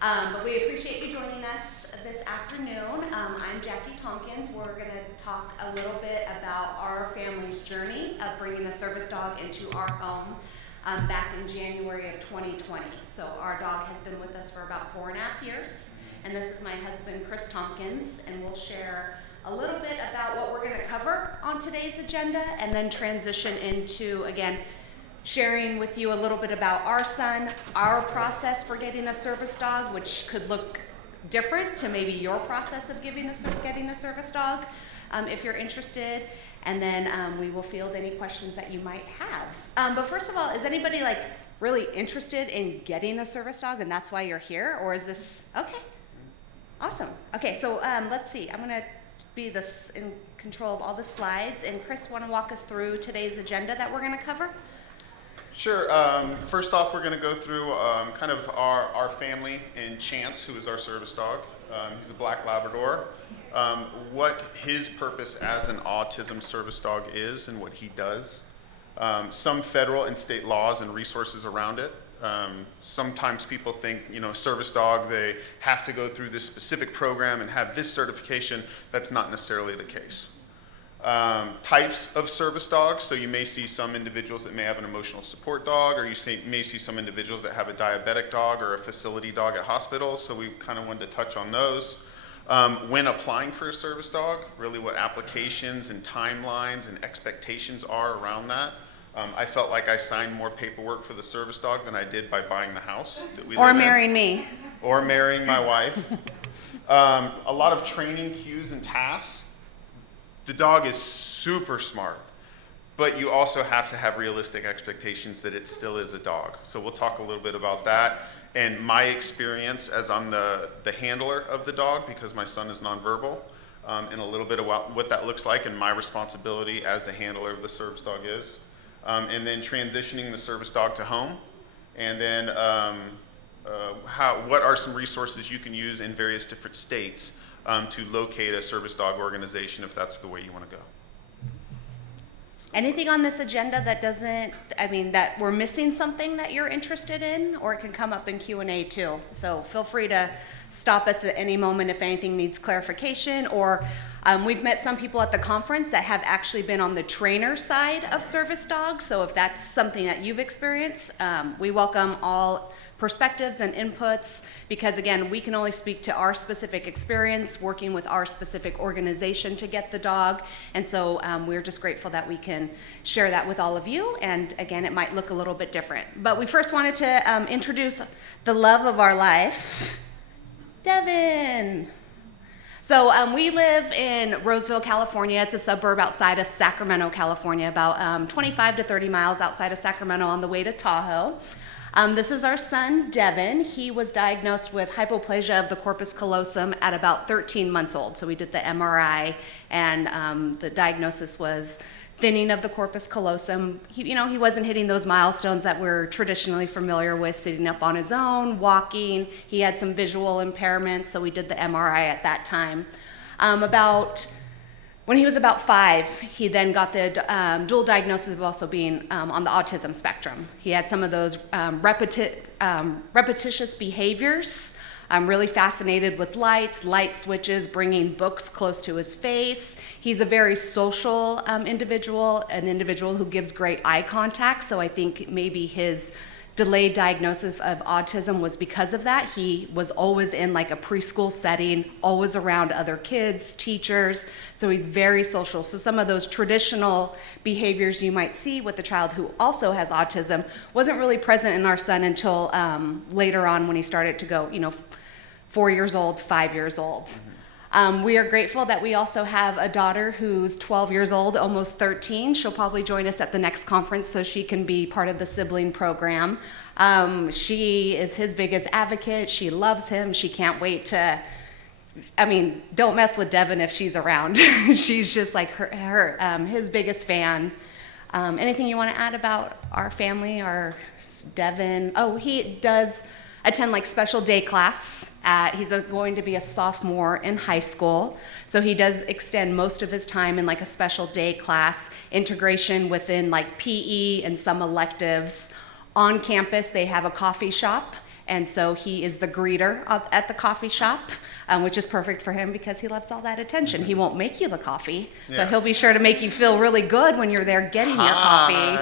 But we appreciate you joining us this afternoon. I'm Jackie Tompkins. We're going to talk a little bit about our family's journey of bringing a service dog into our home back in January of 2020. So our dog has been with us for about 4.5 years. And this is my husband, Chris Tompkins, and we'll share a little bit about what we're going to cover on today's agenda and then transition into, again, sharing with you a little bit about our son, our process for getting a service dog, which could look different to maybe your process of getting a service dog, if you're interested. And then we will field any questions that you might have. But first of all, is anybody really interested in getting a service dog and that's why you're here? Or is this, okay, awesome. Okay, so let's see, I'm gonna be in control of all the slides. And Chris, want to walk us through today's agenda that we're gonna cover? Sure. First off, we're going to go through kind of our family and Chance, who is our service dog. He's a black Labrador. What his purpose as an autism service dog is and what he does. Some federal and state laws and resources around it. Sometimes people think, service dog, they have to go through this specific program and have this certification. That's not necessarily the case. Types of service dogs, so you may see some individuals that may have an emotional support dog, or may see some individuals that have a diabetic dog or a facility dog at hospitals, so we kind of wanted to touch on those. When applying for a service dog, really what applications and timelines and expectations are around that. I felt like I signed more paperwork for the service dog than I did by buying the house that we live in. Or marrying me. Or marrying my wife. A lot of training cues and tasks. The dog is super smart, but you also have to have realistic expectations that it still is a dog. So we'll talk a little bit about that and my experience as I'm the handler of the dog, because my son is nonverbal, and a little bit about what that looks like and my responsibility as the handler of the service dog is. And then transitioning the service dog to home, and then what are some resources you can use in various different states to locate a service dog organization if that's the way you want to go. Anything on this agenda that that we're missing something that you're interested in, or it can come up in Q&A too. So feel free to stop us at any moment if anything needs clarification, or we've met some people at the conference that have actually been on the trainer side of service dogs. So if that's something that you've experienced, we welcome all perspectives and inputs, because again, we can only speak to our specific experience working with our specific organization to get the dog. And so we're just grateful that we can share that with all of you. And again, it might look a little bit different. But we first wanted to introduce the love of our life, Devin. So we live in Roseville, California. It's a suburb outside of Sacramento, California, about 25 to 30 miles outside of Sacramento on the way to Tahoe. This is our son, Devin. He was diagnosed with hypoplasia of the corpus callosum at about 13 months old. So we did the MRI, and the diagnosis was thinning of the corpus callosum. He wasn't hitting those milestones that we're traditionally familiar with, sitting up on his own, walking. He had some visual impairments, so we did the MRI at that time. When he was about 5, he then got the dual diagnosis of also being on the autism spectrum. He had some of those repetitious behaviors. I'm really fascinated with light switches, bringing books close to his face. He's a very social individual, an individual who gives great eye contact, so I think maybe his delayed diagnosis of autism was because of that. He was always in a preschool setting, always around other kids, teachers, so he's very social. So some of those traditional behaviors you might see with a child who also has autism wasn't really present in our son until later on when he started to go, 4 years old, 5 years old. We are grateful that we also have a daughter who's 12 years old, almost 13. She'll probably join us at the next conference so she can be part of the sibling program. She is his biggest advocate. She loves him. She can't wait to, don't mess with Devin if she's around. She's just like his biggest fan. Anything you want to add about our family, our Devin? Oh, he does attend special day class he's going to be a sophomore in high school, so he does extend most of his time in a special day class, integration within PE and some electives. On campus they have a coffee shop, And so he is the greeter at the coffee shop, which is perfect for him because he loves all that attention. He won't make you the coffee, but he'll be sure to make you feel really good when you're there getting your coffee.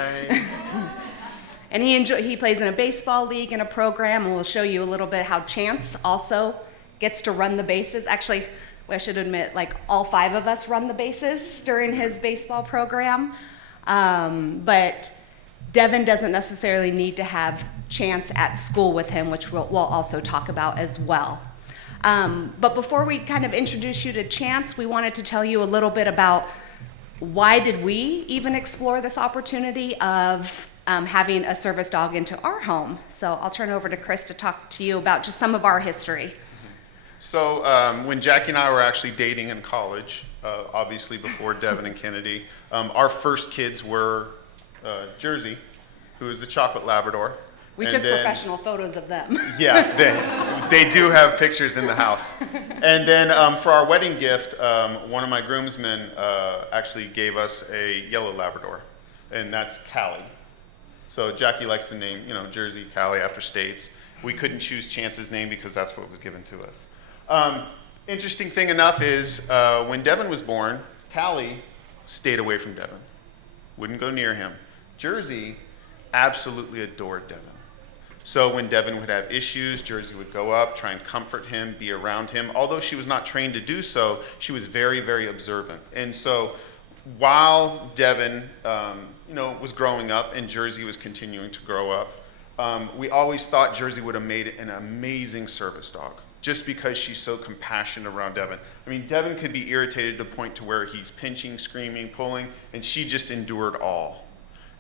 And he plays in a baseball league and a program, and we'll show you a little bit how Chance also gets to run the bases. Actually, I should admit, like all 5 of us run the bases during his baseball program. But Devin doesn't necessarily need to have Chance at school with him, which we'll also talk about as well. But before we kind of introduce you to Chance, we wanted to tell you a little bit about why did we even explore this opportunity of having a service dog into our home. So I'll turn over to Chris to talk to you about just some of our history. So when Jackie and I were actually dating in college, obviously before Devin and Kennedy, our first kids were Jersey, who is a chocolate Labrador. We took professional photos of them. Yeah, they do have pictures in the house. And then for our wedding gift, one of my groomsmen actually gave us a yellow Labrador, and that's Callie. So Jackie likes the name, Jersey, Callie, after states. We couldn't choose Chance's name because that's what was given to us. Interesting thing enough is when Devin was born, Callie stayed away from Devin, wouldn't go near him. Jersey absolutely adored Devin. So when Devin would have issues, Jersey would go up, try and comfort him, be around him. Although she was not trained to do so, she was very, very observant. And so while Devin was growing up and Jersey was continuing to grow up, we always thought Jersey would have made an amazing service dog, just because she's so compassionate around Devin. I mean, Devin could be irritated to the point to where he's pinching, screaming, pulling, and she just endured all.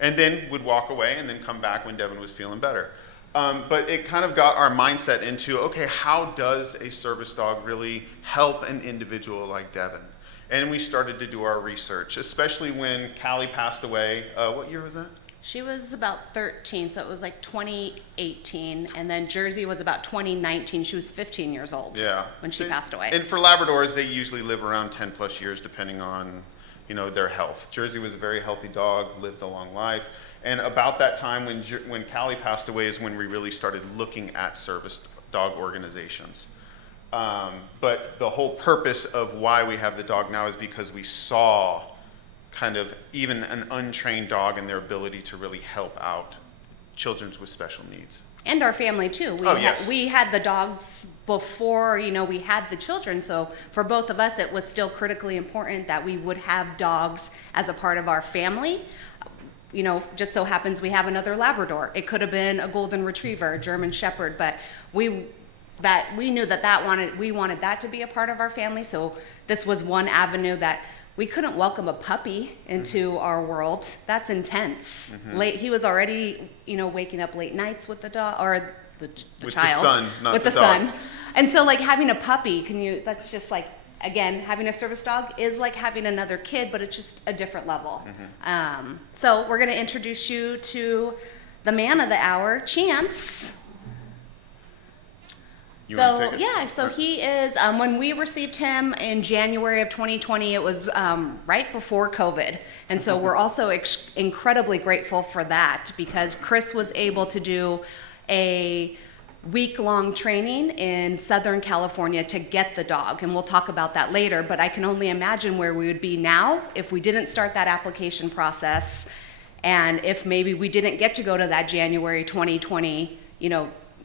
And then would walk away and then come back when Devin was feeling better. But it kind of got our mindset into, okay, how does a service dog really help an individual like Devin? And we started to do our research, especially when Callie passed away. What year was that? She was about 13, so it was like 2018, and then Jersey was about 2019. She was 15 years old when she passed away. And for Labradors, they usually live around 10 plus years, depending on their health. Jersey was a very healthy dog, lived a long life. And about that time when Callie passed away is when we really started looking at service dog organizations. But the whole purpose of why we have the dog now is because we saw kind of even an untrained dog and their ability to really help out children with special needs. And our family too. We had the dogs before, we had the children. So for both of us, it was still critically important that we would have dogs as a part of our family. Just so happens we have another Labrador. It could have been a Golden Retriever, a German Shepherd, but we knew we wanted that to be a part of our family. So this was one avenue that we couldn't welcome a puppy into our world. That's intense. He was already, waking up late nights with the dog, or the child. The son, not with the son. dog. And so like having a puppy, that's just like, again, having a service dog is like having another kid, but it's just a different level. So we're gonna introduce you to the man of the hour, Chance. So he is, when we received him in January of 2020, it was right before COVID. And so we're also incredibly grateful for that, because Chris was able to do a week-long training in Southern California to get the dog. And we'll talk about that later, but I can only imagine where we would be now if we didn't start that application process, and if maybe we didn't get to go to that January 2020,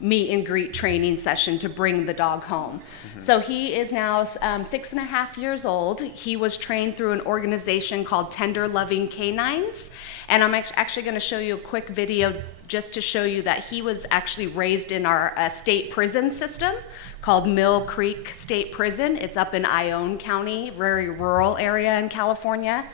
meet and greet training session to bring the dog home. So he is now 6.5 years old. He was trained through an organization called Tender Loving Canines. And I'm actually going to show you a quick video just to show you that he was actually raised in our state prison system called Mill Creek State Prison. It's up in Ione County, very rural area in California.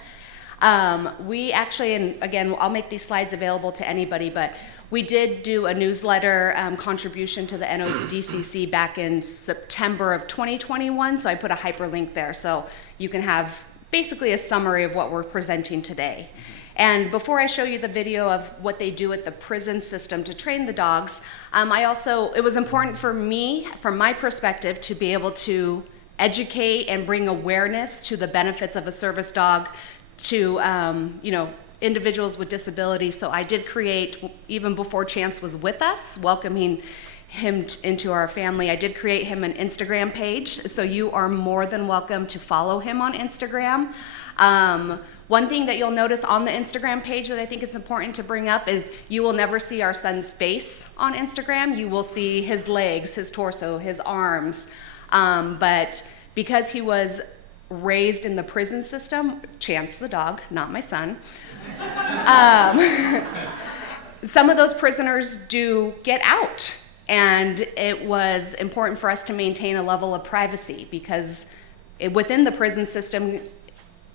We actually, and again, I'll make these slides available to anybody, but we did do a newsletter contribution to the NODCC back in September of 2021, so I put a hyperlink there so you can have basically a summary of what we're presenting today. And before I show you the video of what they do at the prison system to train the dogs, it was important for me, from my perspective, to be able to educate and bring awareness to the benefits of a service dog to, individuals with disabilities. So I did create, even before Chance was with us, welcoming him into our family, I did create him an Instagram page, so you are more than welcome to follow him on Instagram. One thing that you'll notice on the Instagram page that I think it's important to bring up is you will never see our son's face on Instagram. You will see his legs, his torso, his arms. But because he was raised in the prison system, Chance the dog, not my son, some of those prisoners do get out. And it was important for us to maintain a level of privacy because within the prison system,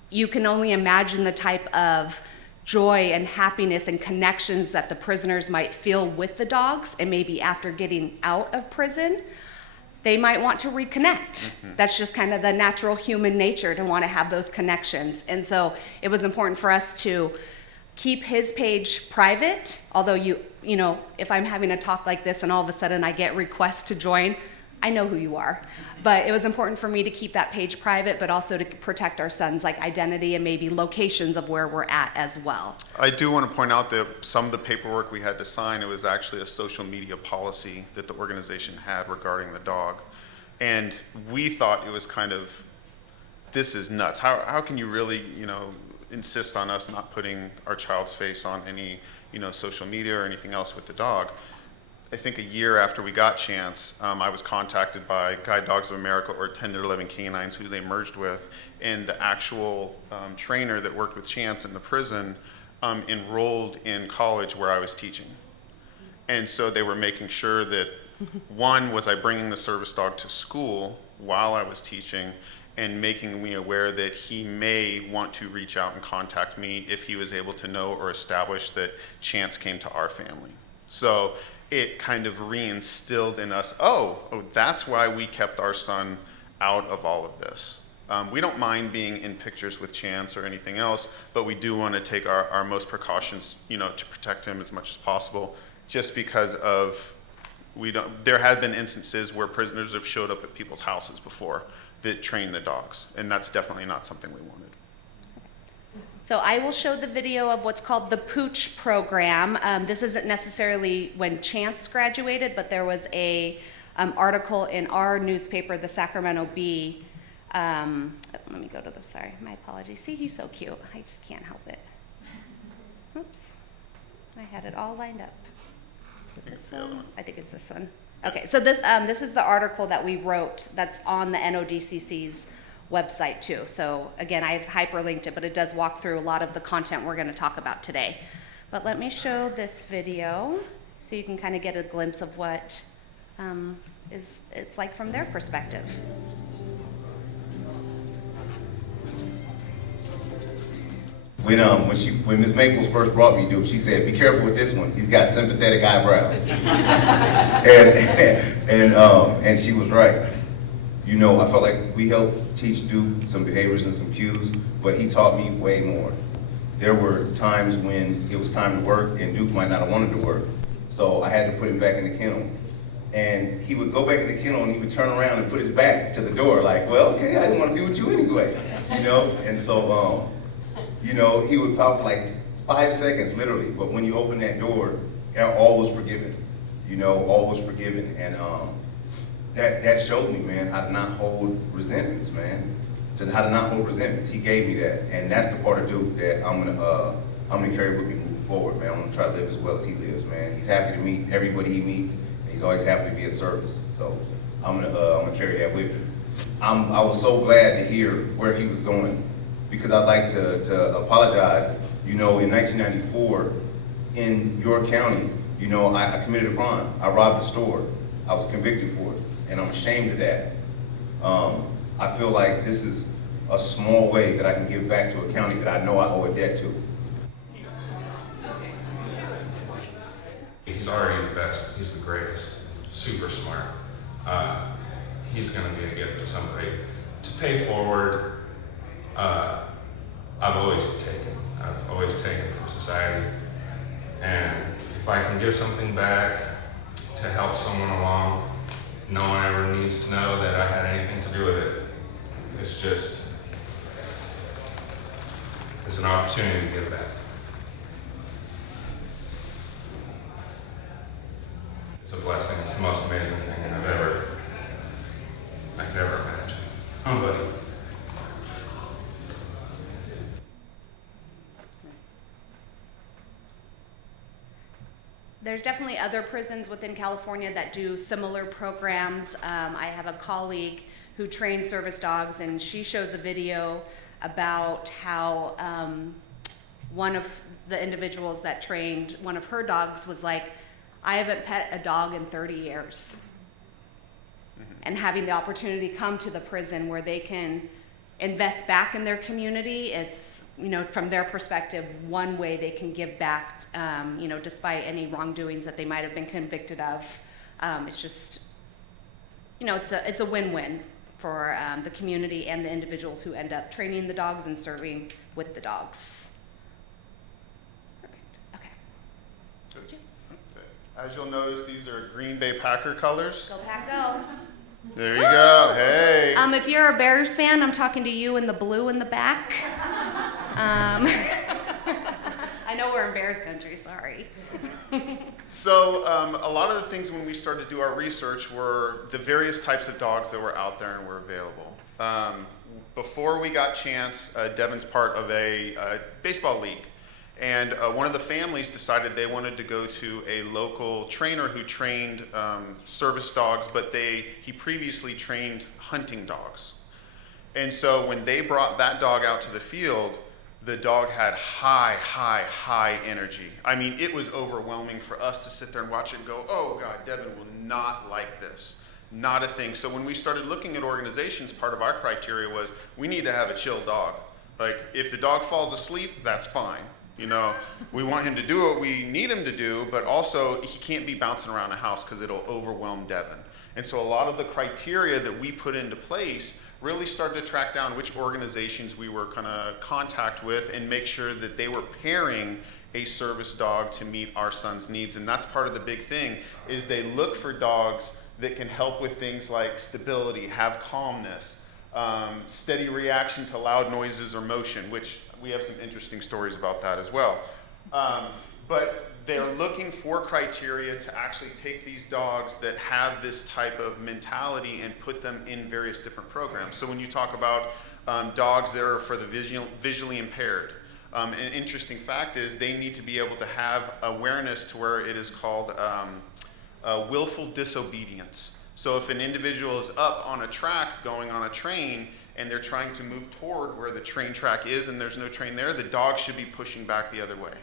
you can only imagine the type of joy and happiness and connections that the prisoners might feel with the dogs, and maybe after getting out of prison, they might want to reconnect. That's just kind of the natural human nature to want to have those connections. And so it was important for us to keep his page private, although you know, if I'm having a talk like this and all of a sudden I get requests to join, I know who you are. But it was important for me to keep that page private, but also to protect our son's identity and maybe locations of where we're at as well. I do want to point out that some of the paperwork we had to sign, it was actually a social media policy that the organization had regarding the dog. And we thought it was kind of, this is nuts. How can you really, insist on us not putting our child's face on any, social media or anything else with the dog? I think a year after we got Chance, I was contacted by Guide Dogs of America or Tender Loving Canines, who they merged with, and the actual trainer that worked with Chance in the prison enrolled in college where I was teaching. And so they were making sure that, one, was I bringing the service dog to school while I was teaching, and making me aware that he may want to reach out and contact me if he was able to know or establish that Chance came to our family. So it kind of reinstilled in us, oh, that's why we kept our son out of all of this. We don't mind being in pictures with Chance or anything else, but we do want to take our most precautions, to protect him as much as possible, just because of, there have been instances where prisoners have showed up at people's houses before that train the dogs, and that's definitely not something we wanted. So I will show the video of what's called the Pooch program. This isn't necessarily when Chance graduated, but there was a article in our newspaper, the Sacramento Bee. Let me go to the, sorry, my apologies. See, he's so cute. I just can't help it. Oops, I had it all lined up. Is it this one? I think it's this one. Okay, so this is the article that we wrote that's on the NODCC's website too. So again, I've hyperlinked it, but it does walk through a lot of the content we're going to talk about today. But let me show this video so you can kind of get a glimpse of what it's like from their perspective. When Ms. Maples first brought me Duke, she said, "Be careful with this one. He's got sympathetic eyebrows." and she was right. I felt like we helped teach Duke some behaviors and some cues, but he taught me way more. There were times when it was time to work and Duke might not have wanted to work. So I had to put him back in the kennel. And he would go back in the kennel and he would turn around and put his back to the door like, well, okay, I didn't want to be with you anyway, And so, he would pop like 5 seconds literally, but when you open that door, all was forgiven, all was forgiven. And that showed me, man, how to not hold resentments, man. How to not hold resentments. He gave me that, and that's the part of Duke that I'm gonna carry with me moving forward, man. I'm gonna try to live as well as he lives, man. He's happy to meet everybody he meets, and he's always happy to be of service. So I'm gonna carry that with me. I was so glad to hear where he was going, because I'd like to apologize. In 1994, in York County, I committed a crime. I robbed a store. I was convicted for it, and I'm ashamed of that. I feel like this is a small way that I can give back to a county that I know I owe a debt to. He's already the best. He's the greatest. Super smart. He's going to be a gift to somebody. To pay forward, I've always taken from society. And if I can give something back to help someone along, no one ever needs to know that I had anything to do with it. It's an opportunity to give back. it's a blessing. It's the most amazing thing I could ever imagine. Oh, buddy. There's definitely other prisons within California that do similar programs. I have a colleague who trains service dogs, and she shows a video about how one of the individuals that trained one of her dogs was like, I haven't pet a dog in 30 years. And having the opportunity to come to the prison where they can invest back in their community is, you know, from their perspective, one way they can give back, you know, despite any wrongdoings that they might have been convicted of. It's just, you know, it's a win-win for the community and the individuals who end up training the dogs and serving with the dogs. Perfect. Okay. Good. Okay. As you'll notice, these are Green Bay Packer colors. Go Pack Go. There you go. Hey. If you're a Bears fan, I'm talking to you in the blue in the back. I know we're in Bears country, sorry. So a lot of the things when we started to do our research were the various types of dogs that were out there and were available. Before we got Chance, Devin's part of a baseball league. And one of the families decided they wanted to go to a local trainer who trained service dogs, but he previously trained hunting dogs. And so when they brought that dog out to the field, the dog had high energy. I mean, it was overwhelming for us to sit there and watch it and go, oh God, Devin will not like this. Not a thing. So when we started looking at organizations, part of our criteria was we need to have a chill dog. Like, if the dog falls asleep, that's fine. You know, we want him to do what we need him to do, but also he can't be bouncing around the house because it'll overwhelm Devin. And so a lot of the criteria that we put into place really started to track down which organizations we were going to contact with and make sure that they were pairing a service dog to meet our son's needs. And that's part of the big thing, is they look for dogs that can help with things like stability, have calmness, steady reaction to loud noises or motion, which we have some interesting stories about that as well. But they're looking for criteria to actually take these dogs that have this type of mentality and put them in various different programs. So when you talk about dogs that are for the visually impaired, an interesting fact is they need to be able to have awareness to where it is called willful disobedience. So if an individual is up on a track going on a train and they're trying to move toward where the train track is and there's no train there, the dog should be pushing back the other way.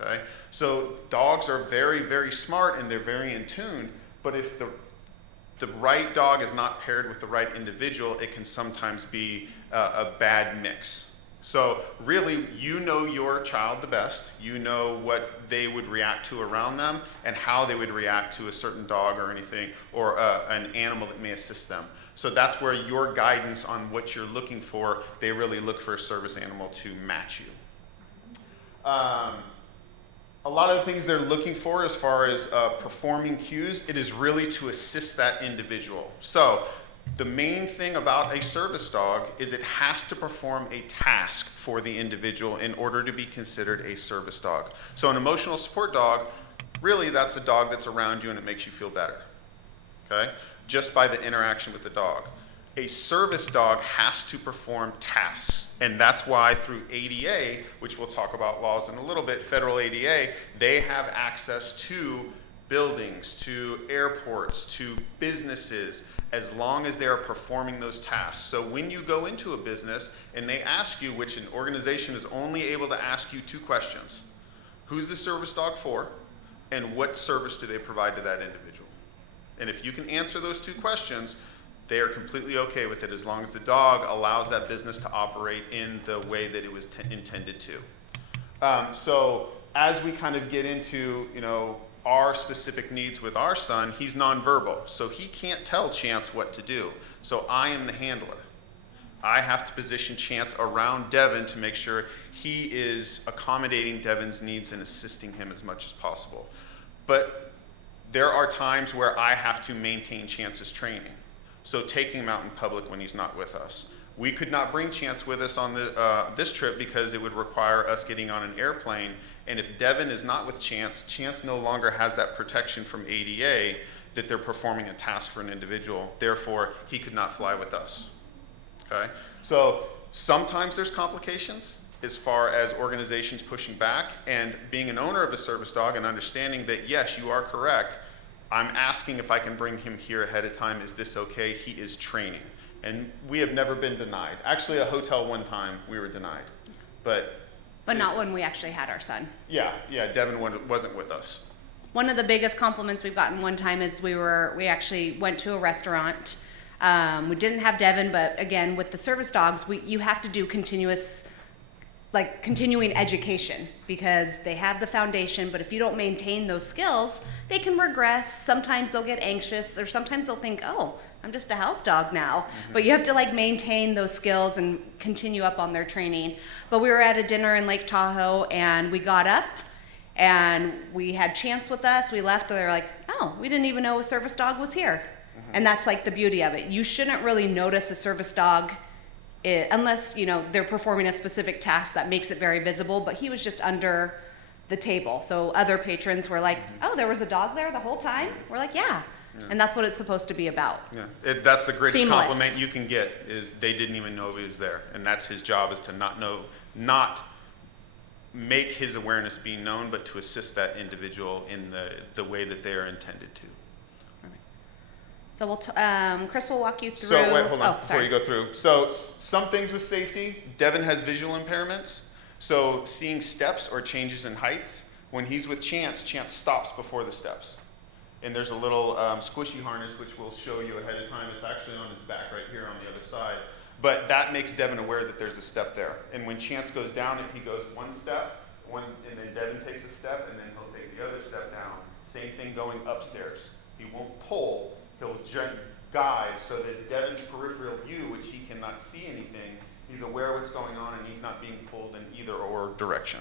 Okay? So dogs are very smart and they're very in tune, but if the right dog is not paired with the right individual, it can sometimes be a bad mix. So really, you know your child the best. You know what they would react to around them and how they would react to a certain dog or anything, or an animal that may assist them. So that's where your guidance on what you're looking for, they really look for a service animal to match you. A lot of the things they're looking for as far as performing cues, it is really to assist that individual. So the main thing about a service dog is it has to perform a task for the individual in order to be considered a service dog. So an emotional support dog, really that's a dog that's around you and it makes you feel better, okay? Just by the interaction with the dog. A service dog has to perform tasks, and that's why through ADA, which we'll talk about laws in a little bit, federal ADA, they have access to buildings, to airports, to businesses, as long as they are performing those tasks. So when you go into a business and they ask you, which an organization is only able to ask you two questions: who's the service dog for, and what service do they provide to that individual? And if you can answer those two questions, they are completely okay with it as long as the dog allows that business to operate in the way that it was intended to. So as we kind of get into, you know, our specific needs with our son, he's nonverbal, so he can't tell Chance what to do. So I am the handler. I have to position Chance around Devin to make sure he is accommodating Devin's needs and assisting him as much as possible. But there are times where I have to maintain Chance's training. So taking him out in public when he's not with us. We could not bring Chance with us on this trip because it would require us getting on an airplane. And if Devin is not with Chance, Chance no longer has that protection from ADA that they're performing a task for an individual. Therefore, he could not fly with us. Okay? So sometimes there's complications as far as organizations pushing back, and being an owner of a service dog and understanding that, yes, you are correct. I'm asking if I can bring him here ahead of time. Is this okay? He is training. And we have never been denied. Actually, a hotel one time, we were denied. But not when we actually had our son. Yeah, Devin wasn't with us. One of the biggest compliments we've gotten one time is we actually went to a restaurant. We didn't have Devin, but again, with the service dogs, you have to do continuing education, because they have the foundation, but if you don't maintain those skills, they can regress. Sometimes they'll get anxious, or sometimes they'll think, oh, I'm just a house dog now. But you have to maintain those skills and continue up on their training. But we were at a dinner in Lake Tahoe, and we got up and we had Chance with us. We left, and they're like, oh, we didn't even know a service dog was here. And that's the beauty of it. You shouldn't really notice a service dog unless they're performing a specific task that makes it very visible, but he was just under the table. So other patrons were like, oh, there was a dog there the whole time? We're like, yeah. And that's what it's supposed to be about. Yeah, that's the greatest Seamless. compliment you can get, is they didn't even know he was there. And that's his job, is to not make his awareness be known, but to assist that individual in the way that they are intended to. So Chris will walk you through. So wait, hold on, before sorry. you go through. So some things with safety, Devin has visual impairments. So seeing steps or changes in heights, when he's with Chance, Chance stops before the steps. And there's a little squishy harness, which we'll show you ahead of time. It's actually on his back right here on the other side. But that makes Devin aware that there's a step there. And when Chance goes down, if he goes one step, and then Devin takes a step, and then he'll take the other step down. Same thing going upstairs. He won't pull. He'll guide so that Devin's peripheral view, which he cannot see anything, he's aware what's going on and he's not being pulled in either or direction.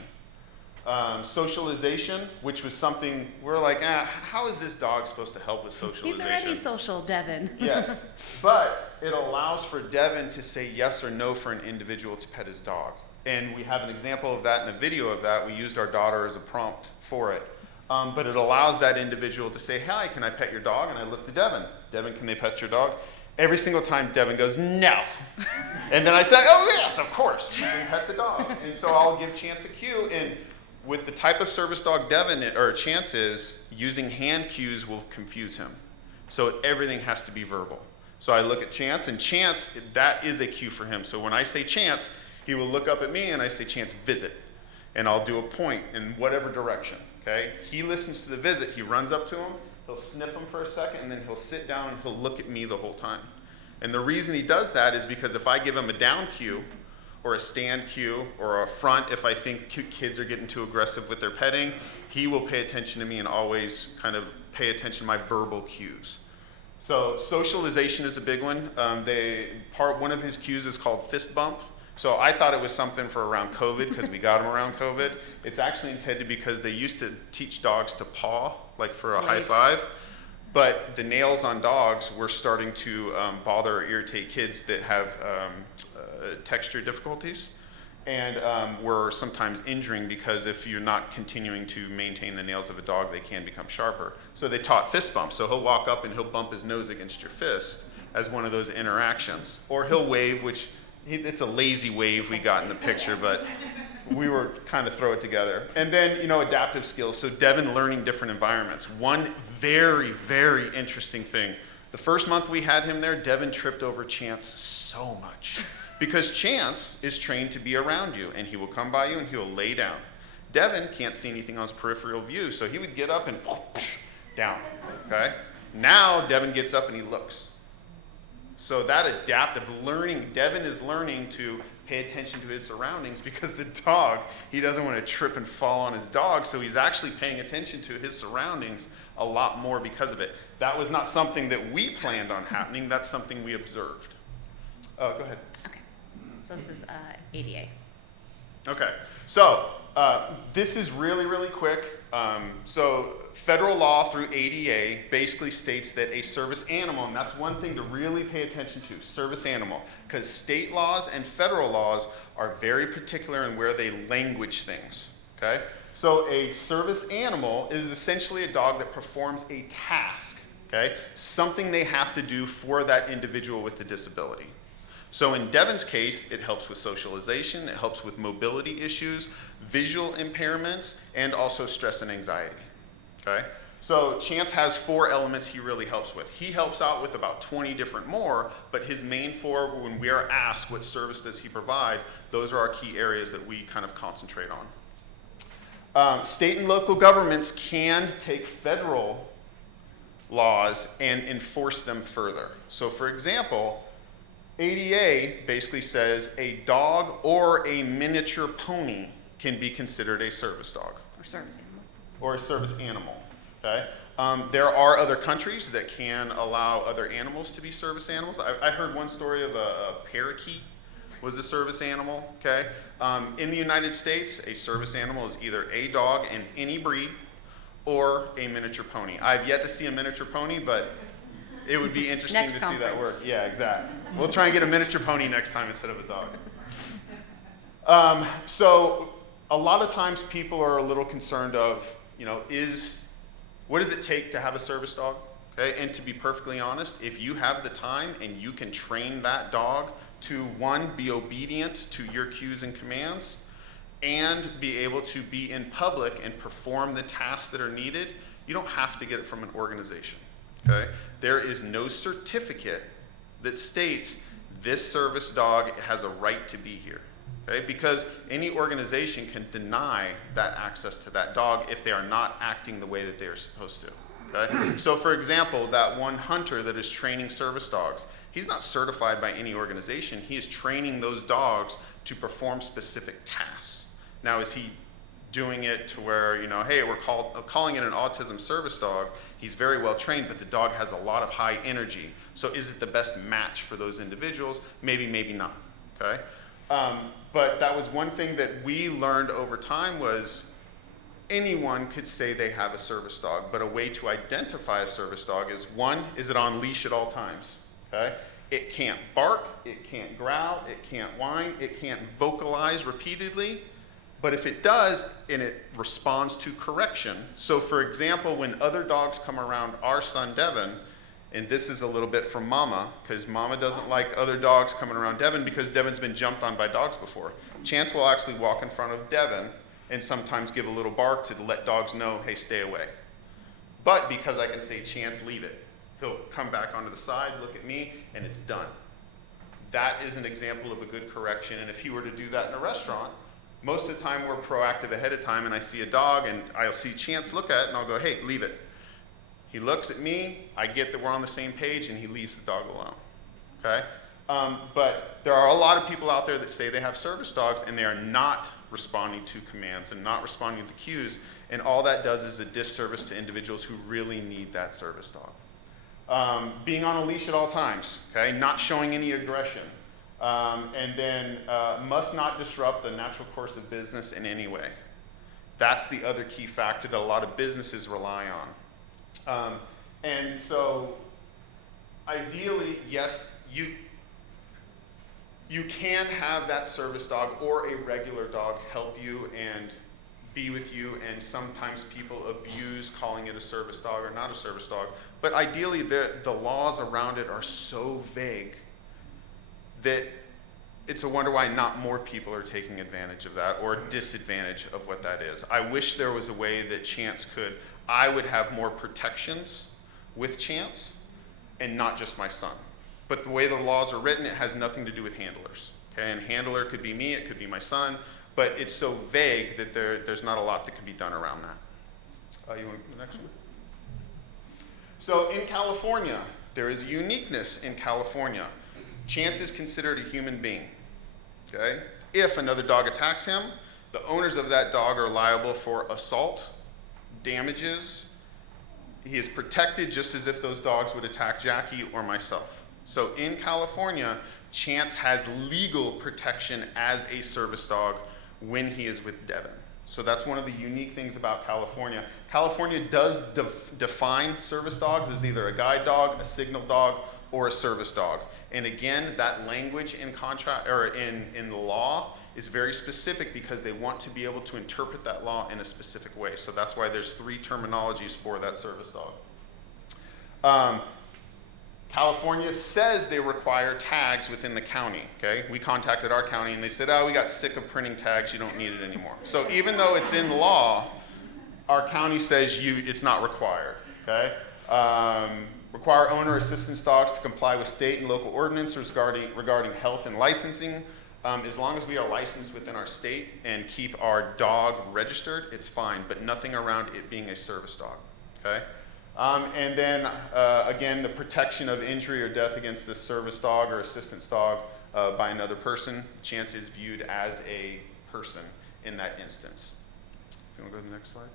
Socialization, which was something we're like, how is this dog supposed to help with socialization? He's already social, Devin. Yes, but it allows for Devin to say yes or no for an individual to pet his dog. And we have an example of that and a video of that. We used our daughter as a prompt for it. But it allows that individual to say, hi, can I pet your dog? And I look to Devin. Devin, can they pet your dog? Every single time Devin goes, no. And then I say, oh yes, of course, you can pet the dog. And so I'll give Chance a cue. And with the type of service dog Chance is, using hand cues will confuse him. So everything has to be verbal. So I look at Chance, and Chance, that is a cue for him. So when I say Chance, he will look up at me and I say, Chance, visit. And I'll do a point in whatever direction. Okay? He listens to the visit. He runs up to him, he'll sniff him for a second, and then he'll sit down and he'll look at me the whole time. And the reason he does that is because if I give him a down cue, or a stand cue, or a front, if I think kids are getting too aggressive with their petting, he will pay attention to me and always kind of pay attention to my verbal cues. So socialization is a big one. One of his cues is called fist bump. So I thought it was something for around COVID, because we got him around COVID. It's actually intended because they used to teach dogs to paw, like for a high five. But the nails on dogs were starting to bother or irritate kids that have texture difficulties, and were sometimes injuring, because if you're not continuing to maintain the nails of a dog, they can become sharper. So they taught fist bump. So he'll walk up and he'll bump his nose against your fist as one of those interactions. Or he'll wave, which it's a lazy wave we got in the picture, but we were kind of throw it together. And then, adaptive skills. So Devin learning different environments. One very, very interesting thing. The first month we had him there, Devin tripped over Chance so much. Because Chance is trained to be around you, and he will come by you and he'll lay down. Devin can't see anything on his peripheral view, so he would get up and down, okay? Now Devin gets up and he looks. So that adaptive learning, Devin is learning to pay attention to his surroundings, because the dog, he doesn't want to trip and fall on his dog, so he's actually paying attention to his surroundings a lot more because of it. That was not something that we planned on happening, that's something we observed. Go ahead. Okay. So this is ADA. Okay, so This is really, really quick. So federal law through ADA basically states that a service animal, and that's one thing to really pay attention to, service animal, because state laws and federal laws are very particular in where they language things, okay? So a service animal is essentially a dog that performs a task, okay? Something they have to do for that individual with the disability. So in Devon's case, it helps with socialization, it helps with mobility issues, visual impairments, and also stress and anxiety, okay? So Chance has 4 elements he really helps with. He helps out with about 20 different more, but his main 4, when we are asked what service does he provide, those are our key areas that we kind of concentrate on. State and local governments can take federal laws and enforce them further. So for example, ADA basically says a dog or a miniature pony can be considered a service dog. Or service animal. Or a service animal, okay? There are other countries that can allow other animals to be service animals. I heard one story of a parakeet was a service animal, okay? In the United States, a service animal is either a dog in any breed or a miniature pony. I've yet to see a miniature pony, but it would be interesting Next to see that work. conference. Yeah, exactly. We'll try and get a miniature pony next time instead of a dog. So a lot of times people are a little concerned of, you know, what does it take to have a service dog? Okay, and to be perfectly honest, if you have the time and you can train that dog to, 1, be obedient to your cues and commands, and be able to be in public and perform the tasks that are needed, you don't have to get it from an organization, okay? There is no certificate that states this service dog has a right to be here, okay? Because any organization can deny that access to that dog if they are not acting the way that they are supposed to, okay? So for example, that one hunter that is training service dogs, he's not certified by any organization. He is training those dogs to perform specific tasks. Now, is he doing it to where, you know, hey, we're calling it an autism service dog, he's very well trained, but the dog has a lot of high energy. So is it the best match for those individuals? Maybe, maybe not, okay? But that was one thing that we learned over time was anyone could say they have a service dog, but a way to identify a service dog is, 1, is it on leash at all times, okay? It can't bark, it can't growl, it can't whine, it can't vocalize repeatedly. But if it does, and it responds to correction, so for example, when other dogs come around our son Devon, and this is a little bit from Mama, because Mama doesn't like other dogs coming around Devon because Devon's been jumped on by dogs before. Chance will actually walk in front of Devon and sometimes give a little bark to let dogs know, hey, stay away. But because I can say, Chance, leave it, he'll come back onto the side, look at me, and it's done. That is an example of a good correction, and if he were to do that in a restaurant, most of the time we're proactive ahead of time, and I see a dog and I'll see Chance look at it and I'll go, hey, leave it. He looks at me, I get that we're on the same page, and he leaves the dog alone, okay? But there are a lot of people out there that say they have service dogs and they are not responding to commands and not responding to cues, and all that does is a disservice to individuals who really need that service dog. Being on a leash at all times, okay? Not showing any aggression. And then must not disrupt the natural course of business in any way. That's the other key factor that a lot of businesses rely on. And so ideally, yes, you can have that service dog or a regular dog help you and be with you, and sometimes people abuse calling it a service dog or not a service dog. But ideally, the laws around it are so vague that it's a wonder why not more people are taking advantage of that or disadvantage of what that is. I wish there was a way that Chance I would have more protections with Chance and not just my son. But the way the laws are written, it has nothing to do with handlers. Okay? And handler could be me, it could be my son, but it's so vague that there's not a lot that can be done around that. You want to do the next one? So in California, there is a uniqueness in California. Chance is considered a human being, okay? If another dog attacks him, the owners of that dog are liable for assault, damages. He is protected just as if those dogs would attack Jackie or myself. So in California, Chance has legal protection as a service dog when he is with Devon. So that's one of the unique things about California. California does define service dogs as either a guide dog, a signal dog, or a service dog. And again, that language in contract or in the law is very specific because they want to be able to interpret that law in a specific way. So that's why there's 3 terminologies for that service dog. California says they require tags within the county, okay? We contacted our county and they said, oh, we got sick of printing tags, you don't need it anymore. So even though it's in law, our county says it's not required, okay? Require owner assistance dogs to comply with state and local ordinances regarding health and licensing. As long as we are licensed within our state and keep our dog registered, it's fine, but nothing around it being a service dog, okay? And then, again, the protection of injury or death against this service dog or assistance dog by another person. Chance is viewed as a person in that instance. If you want to go to the next slide.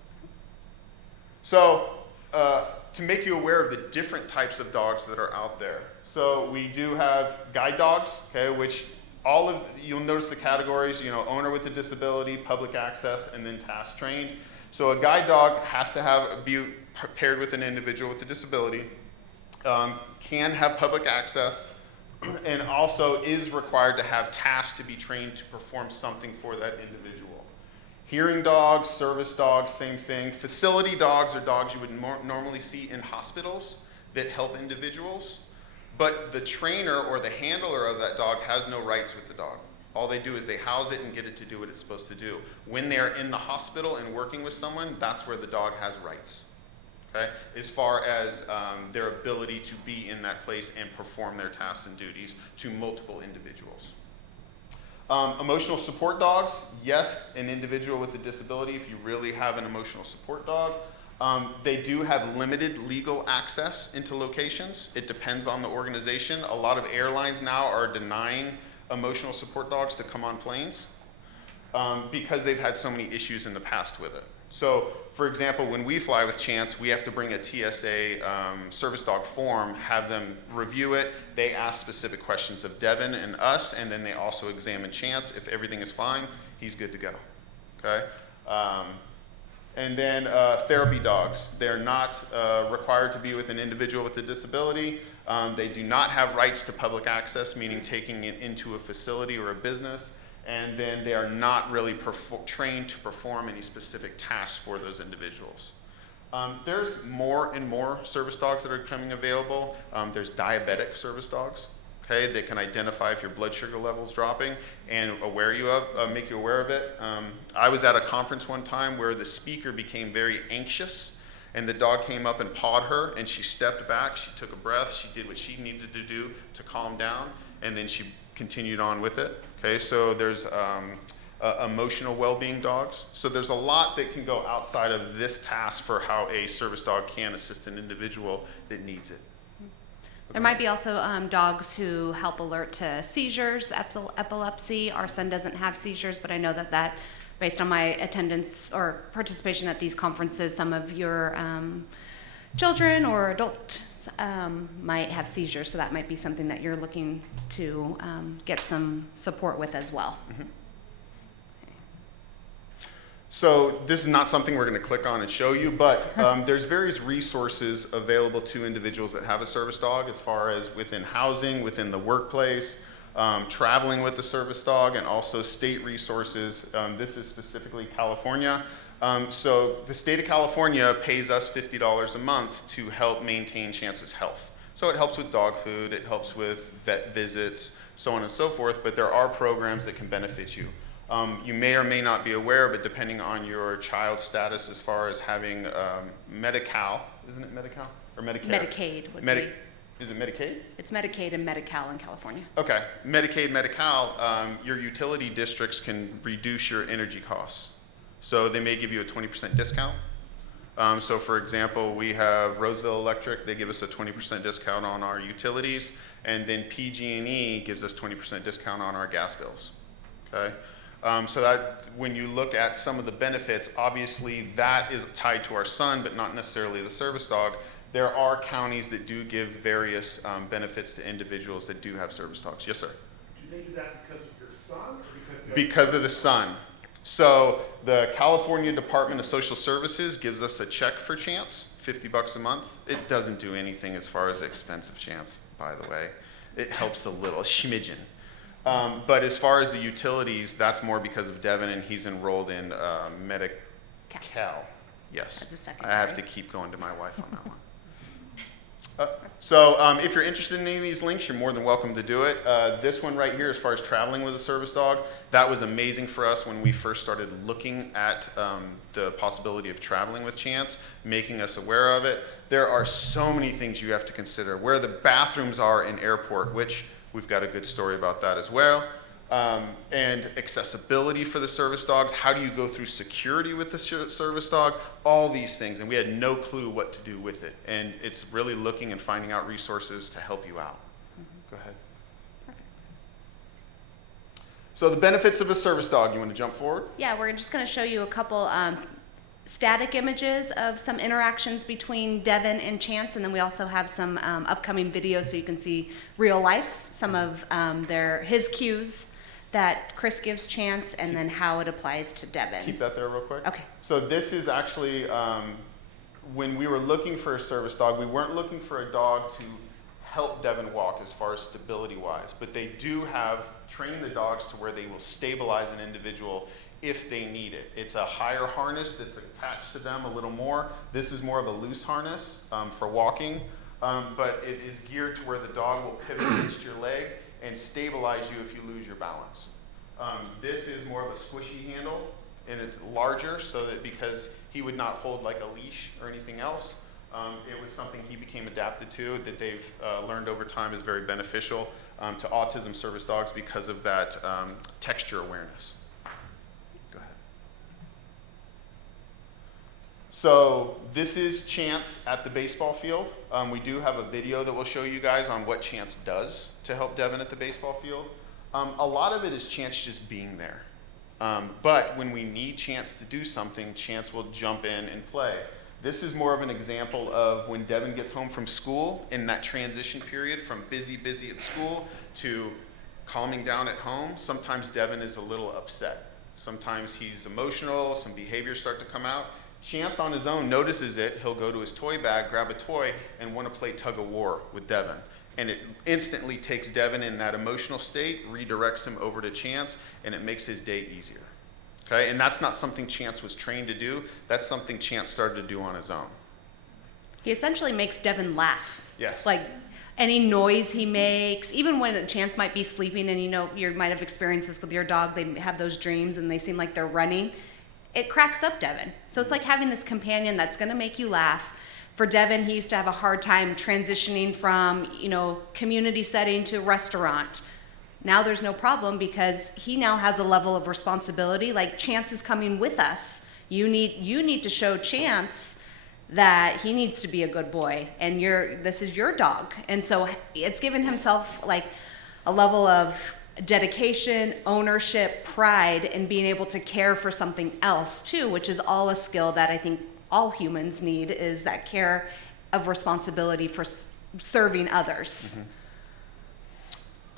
So, to make you aware of the different types of dogs that are out there. So we do have guide dogs, okay, which you'll notice the categories, owner with a disability, public access, and then task trained. So a guide dog has to be paired with an individual with a disability, can have public access, and also is required to have tasks to be trained to perform something for that individual. Hearing dogs, service dogs, same thing. Facility dogs are dogs you would normally see in hospitals that help individuals, but the trainer or the handler of that dog has no rights with the dog. All they do is they house it and get it to do what it's supposed to do. When they're in the hospital and working with someone, that's where the dog has rights, okay? As far as their ability to be in that place and perform their tasks and duties to multiple individuals. Emotional support dogs, yes, an individual with a disability, if you really have an emotional support dog, they do have limited legal access into locations. It depends on the organization. A lot of airlines now are denying emotional support dogs to come on planes because they've had so many issues in the past with it. So, for example, when we fly with Chance, we have to bring a TSA service dog form, have them review it. They ask specific questions of Devin and us, and then they also examine Chance. If everything is fine, he's good to go, okay? And then therapy dogs. They're not required to be with an individual with a disability. They do not have rights to public access, meaning taking it into a facility or a business. And then they are not really trained to perform any specific tasks for those individuals. There's more and more service dogs that are becoming available. There's diabetic service dogs. Okay, they can identify if your blood sugar level is dropping and make you aware of it. I was at a conference one time where the speaker became very anxious, and the dog came up and pawed her, and she stepped back, she took a breath, she did what she needed to do to calm down, and then she continued on with it. Okay, so there's emotional well-being dogs. So there's a lot that can go outside of this task for how a service dog can assist an individual that needs it. There might be also dogs who help alert to seizures, epilepsy. Our son doesn't have seizures, but I know that based on my attendance or participation at these conferences, some of your children or adults might have seizures, so that might be something that you're looking to get some support with as well. Mm-hmm. So this is not something we're going to click on and show you, but there's various resources available to individuals that have a service dog as far as within housing, within the workplace, traveling with the service dog, and also state resources. This is specifically California. So the state of California pays us $50 a month to help maintain Chance's health. So it helps with dog food, it helps with vet visits, so on and so forth, but there are programs that can benefit you. You may or may not be aware, but depending on your child's status as far as having Medi-Cal, isn't it Medi-Cal? Or Medicare? Medicaid would be. Is it Medicaid? It's Medicaid and Medi-Cal in California. Okay, Medicaid, Medi-Cal, your utility districts can reduce your energy costs. So they may give you a 20% discount. So for example, we have Roseville Electric, they give us a 20% discount on our utilities, and then PG&E gives us 20% discount on our gas bills, okay? So that when you look at some of the benefits, obviously that is tied to our son, but not necessarily the service dog. There are counties that do give various benefits to individuals that do have service dogs. Yes, sir? Do they do that because of your son? Or Because of the son. So the California Department of Social Services gives us a check for Chance, $50 a month. It doesn't do anything as far as expense of Chance, by the way. It helps a little, a smidgen. But as far as the utilities, that's more because of Devin, and he's enrolled in Medi-Cal. Yes. That's a I have secondary. to keep going to my wife on that one. So if you're interested in any of these links, you're more than welcome to do it. This one right here, as far as traveling with a service dog, that was amazing for us when we first started looking at the possibility of traveling with Chance, making us aware of it. There are so many things you have to consider. Where the bathrooms are in airport, which we've got a good story about that as well. And accessibility for the service dogs. How do you go through security with the service dog? All these things, and we had no clue what to do with it. And it's really looking and finding out resources to help you out. Go ahead. So the benefits of a service dog, you want to jump forward? Yeah, we're just going to show you a couple static images of some interactions between Devin and Chance, and then we also have some upcoming videos so you can see real life, some of his cues that Chris gives Chance, and then how it applies to Devin. Keep that there real quick. Okay. So this is actually, when we were looking for a service dog, we weren't looking for a dog to help Devin walk as far as stability wise, but they do have trained the dogs to where they will stabilize an individual if they need it. It's a higher harness that's attached to them a little more. This is more of a loose harness for walking, but it is geared to where the dog will pivot against your leg and stabilize you if you lose your balance. This is more of a squishy handle, and it's larger so that because he would not hold like a leash or anything else, it was something he became adapted to that they've learned over time is very beneficial to autism service dogs because of that texture awareness. Go ahead. So this is Chance at the baseball field. We do have a video that we'll show you guys on what Chance does to help Devin at the baseball field. A lot of it is Chance just being there. But when we need Chance to do something, Chance will jump in and play. This is more of an example of when Devin gets home from school in that transition period from busy at school to calming down at home. Sometimes Devin is a little upset. Sometimes he's emotional, some behaviors start to come out. Chance on his own notices it. He'll go to his toy bag, grab a toy, and want to play tug of war with Devin. And it instantly takes Devin in that emotional state, redirects him over to Chance, and it makes his day easier. Okay? And that's not something Chance was trained to do. That's something Chance started to do on his own. He essentially makes Devin laugh. Yes. Like any noise he makes, even when a Chance might be sleeping, and you might have experienced this with your dog, they have those dreams and they seem like they're running. It cracks up Devin. So it's like having this companion that's going to make you laugh. For Devin, he used to have a hard time transitioning from, community setting to restaurant. Now there's no problem because he now has a level of responsibility. Like Chance is coming with us. You need to show Chance that he needs to be a good boy, and this is your dog. And so it's given himself like a level of dedication, ownership, pride, and being able to care for something else too, which is all a skill that I think all humans need, is that care of responsibility for serving others.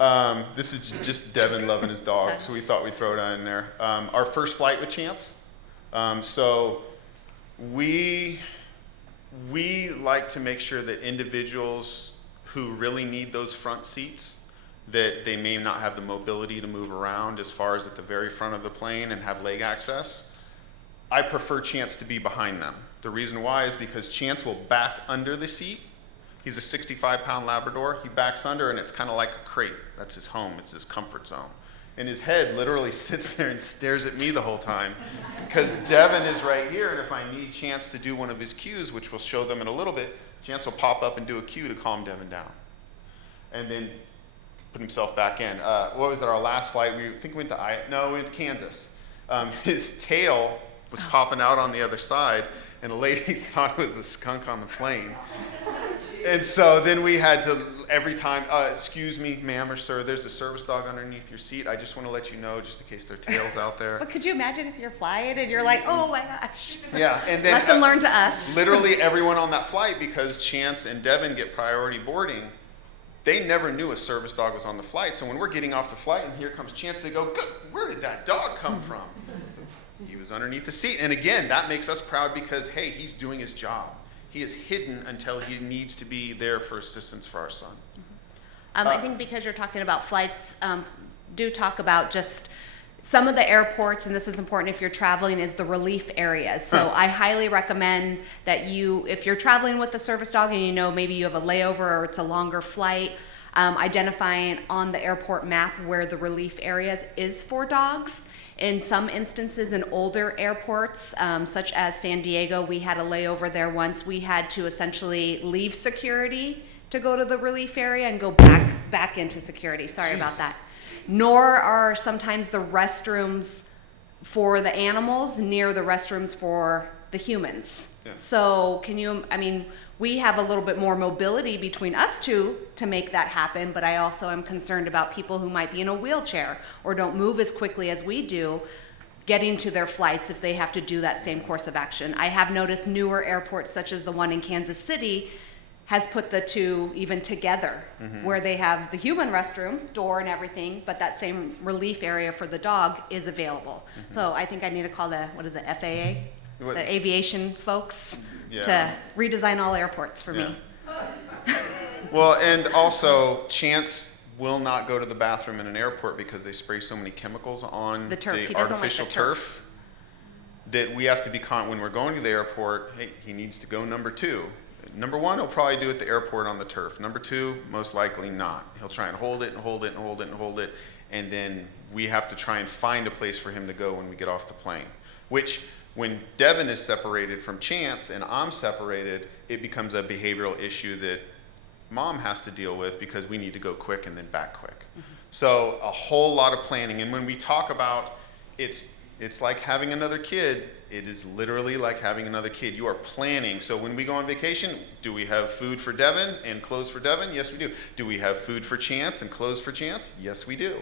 Mm-hmm. This is just Devin loving his dog, so we thought we'd throw it in there. Our first flight with Chance. So we like to make sure that individuals who really need those front seats, that they may not have the mobility to move around as far as at the very front of the plane and have leg access, I prefer Chance to be behind them. The reason why is because Chance will back under the seat. He's a 65-pound Labrador. He backs under, and it's kind of like a crate. That's his home. It's his comfort zone. And his head literally sits there and stares at me the whole time because Devin is right here, and if I need Chance to do one of his cues, which we'll show them in a little bit, Chance will pop up and do a cue to calm Devin down. And then put himself back in. What was it, our last flight? We went to Kansas. His tail was popping out on the other side, and a lady thought it was a skunk on the plane. And so then we had to, every time, excuse me, ma'am or sir, there's a service dog underneath your seat. I just want to let you know, just in case their tail's out there. But could you imagine if you're flying and you're like, oh my gosh. Yeah, and then Lesson learned to us. Literally everyone on that flight, because Chance and Devin get priority boarding, they never knew a service dog was on the flight. So when we're getting off the flight and here comes Chance, they go, "Good, where did that dog come from?" was underneath the seat. And again, that makes us proud because, hey, he's doing his job. He is hidden until he needs to be there for assistance for our son. I think because you're talking about flights, do talk about just some of the airports, and this is important if you're traveling, is the relief areas. So I highly recommend that you, if you're traveling with the service dog and you know maybe you have a layover or it's a longer flight, identifying on the airport map where the relief areas is for dogs. In some instances, in older airports, such as San Diego, we had a layover there once. We had to essentially leave security to go to the relief area and go back into security. Sorry about that. Nor are sometimes the restrooms for the animals near the restrooms for the humans. Yeah. So we have a little bit more mobility between us two to make that happen, but I also am concerned about people who might be in a wheelchair or don't move as quickly as we do, getting to their flights if they have to do that same course of action. I have noticed newer airports, such as the one in Kansas City, has put the two even together, where they have the human restroom, door and everything, but that same relief area for the dog is available. So I think I need to call the, FAA? What? The aviation folks Yeah. to redesign all airports for me. Well, and also, Chance will not go to the bathroom in an airport because they spray so many chemicals on The turf. He the doesn't like artificial the turf that we have to be when we're going to the airport, hey, he needs to go number 2. Number 1, he'll probably do at the airport on the turf. Number 2, most likely not. He'll try and hold it and hold it and hold it and hold it, and then we have to try and find a place for him to go when we get off the plane, which when Devin is separated from Chance and I'm separated, it becomes a behavioral issue that mom has to deal with because we need to go quick and then back quick. So a whole lot of planning. And when we talk about it's like having another kid, it is literally like having another kid. You are planning. So when we go on vacation, do we have food for Devin and clothes for Devin? Yes, we do. Do we have food for Chance and clothes for Chance? Yes, we do.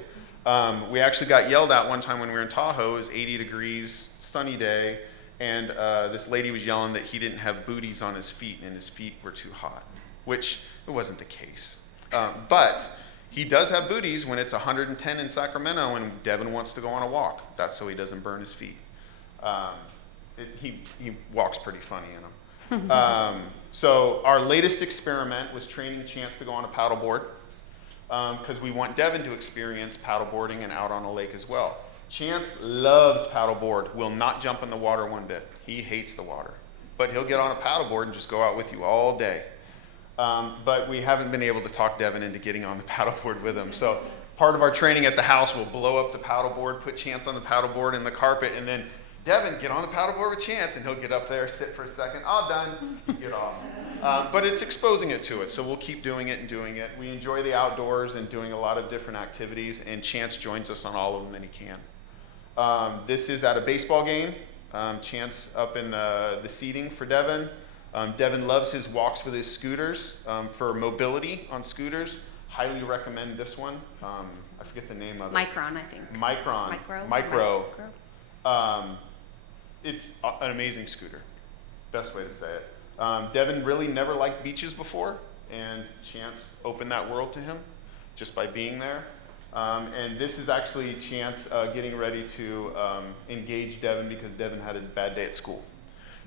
We actually got yelled at one time when we were in Tahoe. It was 80 degrees, sunny day, and this lady was yelling that he didn't have booties on his feet and his feet were too hot, which it wasn't the case. But he does have booties when it's 110 in Sacramento and Devin wants to go on a walk. That's so he doesn't burn his feet. He walks pretty funny in them. So our latest experiment was training Chance to go on a paddleboard because we want Devin to experience paddleboarding and out on a lake as well. Chance loves paddleboard, will not jump in the water one bit. He hates the water. But he'll get on a paddleboard and just go out with you all day. But we haven't been able to talk Devin into getting on the paddleboard with him. So part of our training at the house, we'll blow up the paddleboard, put Chance on the paddleboard in the carpet, and then Devin, get on the paddleboard with Chance, and he'll get up there, sit for a second, done, get off. But it's exposing it to it, so we'll keep doing it and doing it. We enjoy the outdoors and doing a lot of different activities, and Chance joins us on all of them that he can. This is at a baseball game. Chance up in the seating for Devin. Devin loves his walks with his scooters for mobility on scooters. Highly recommend this one. I forget the name of it. Micron, I think. Micro. It's an amazing scooter. Best way to say it. Devin really never liked beaches before, and Chance opened that world to him just by being there. And this is actually Chance getting ready to engage Devin because Devin had a bad day at school.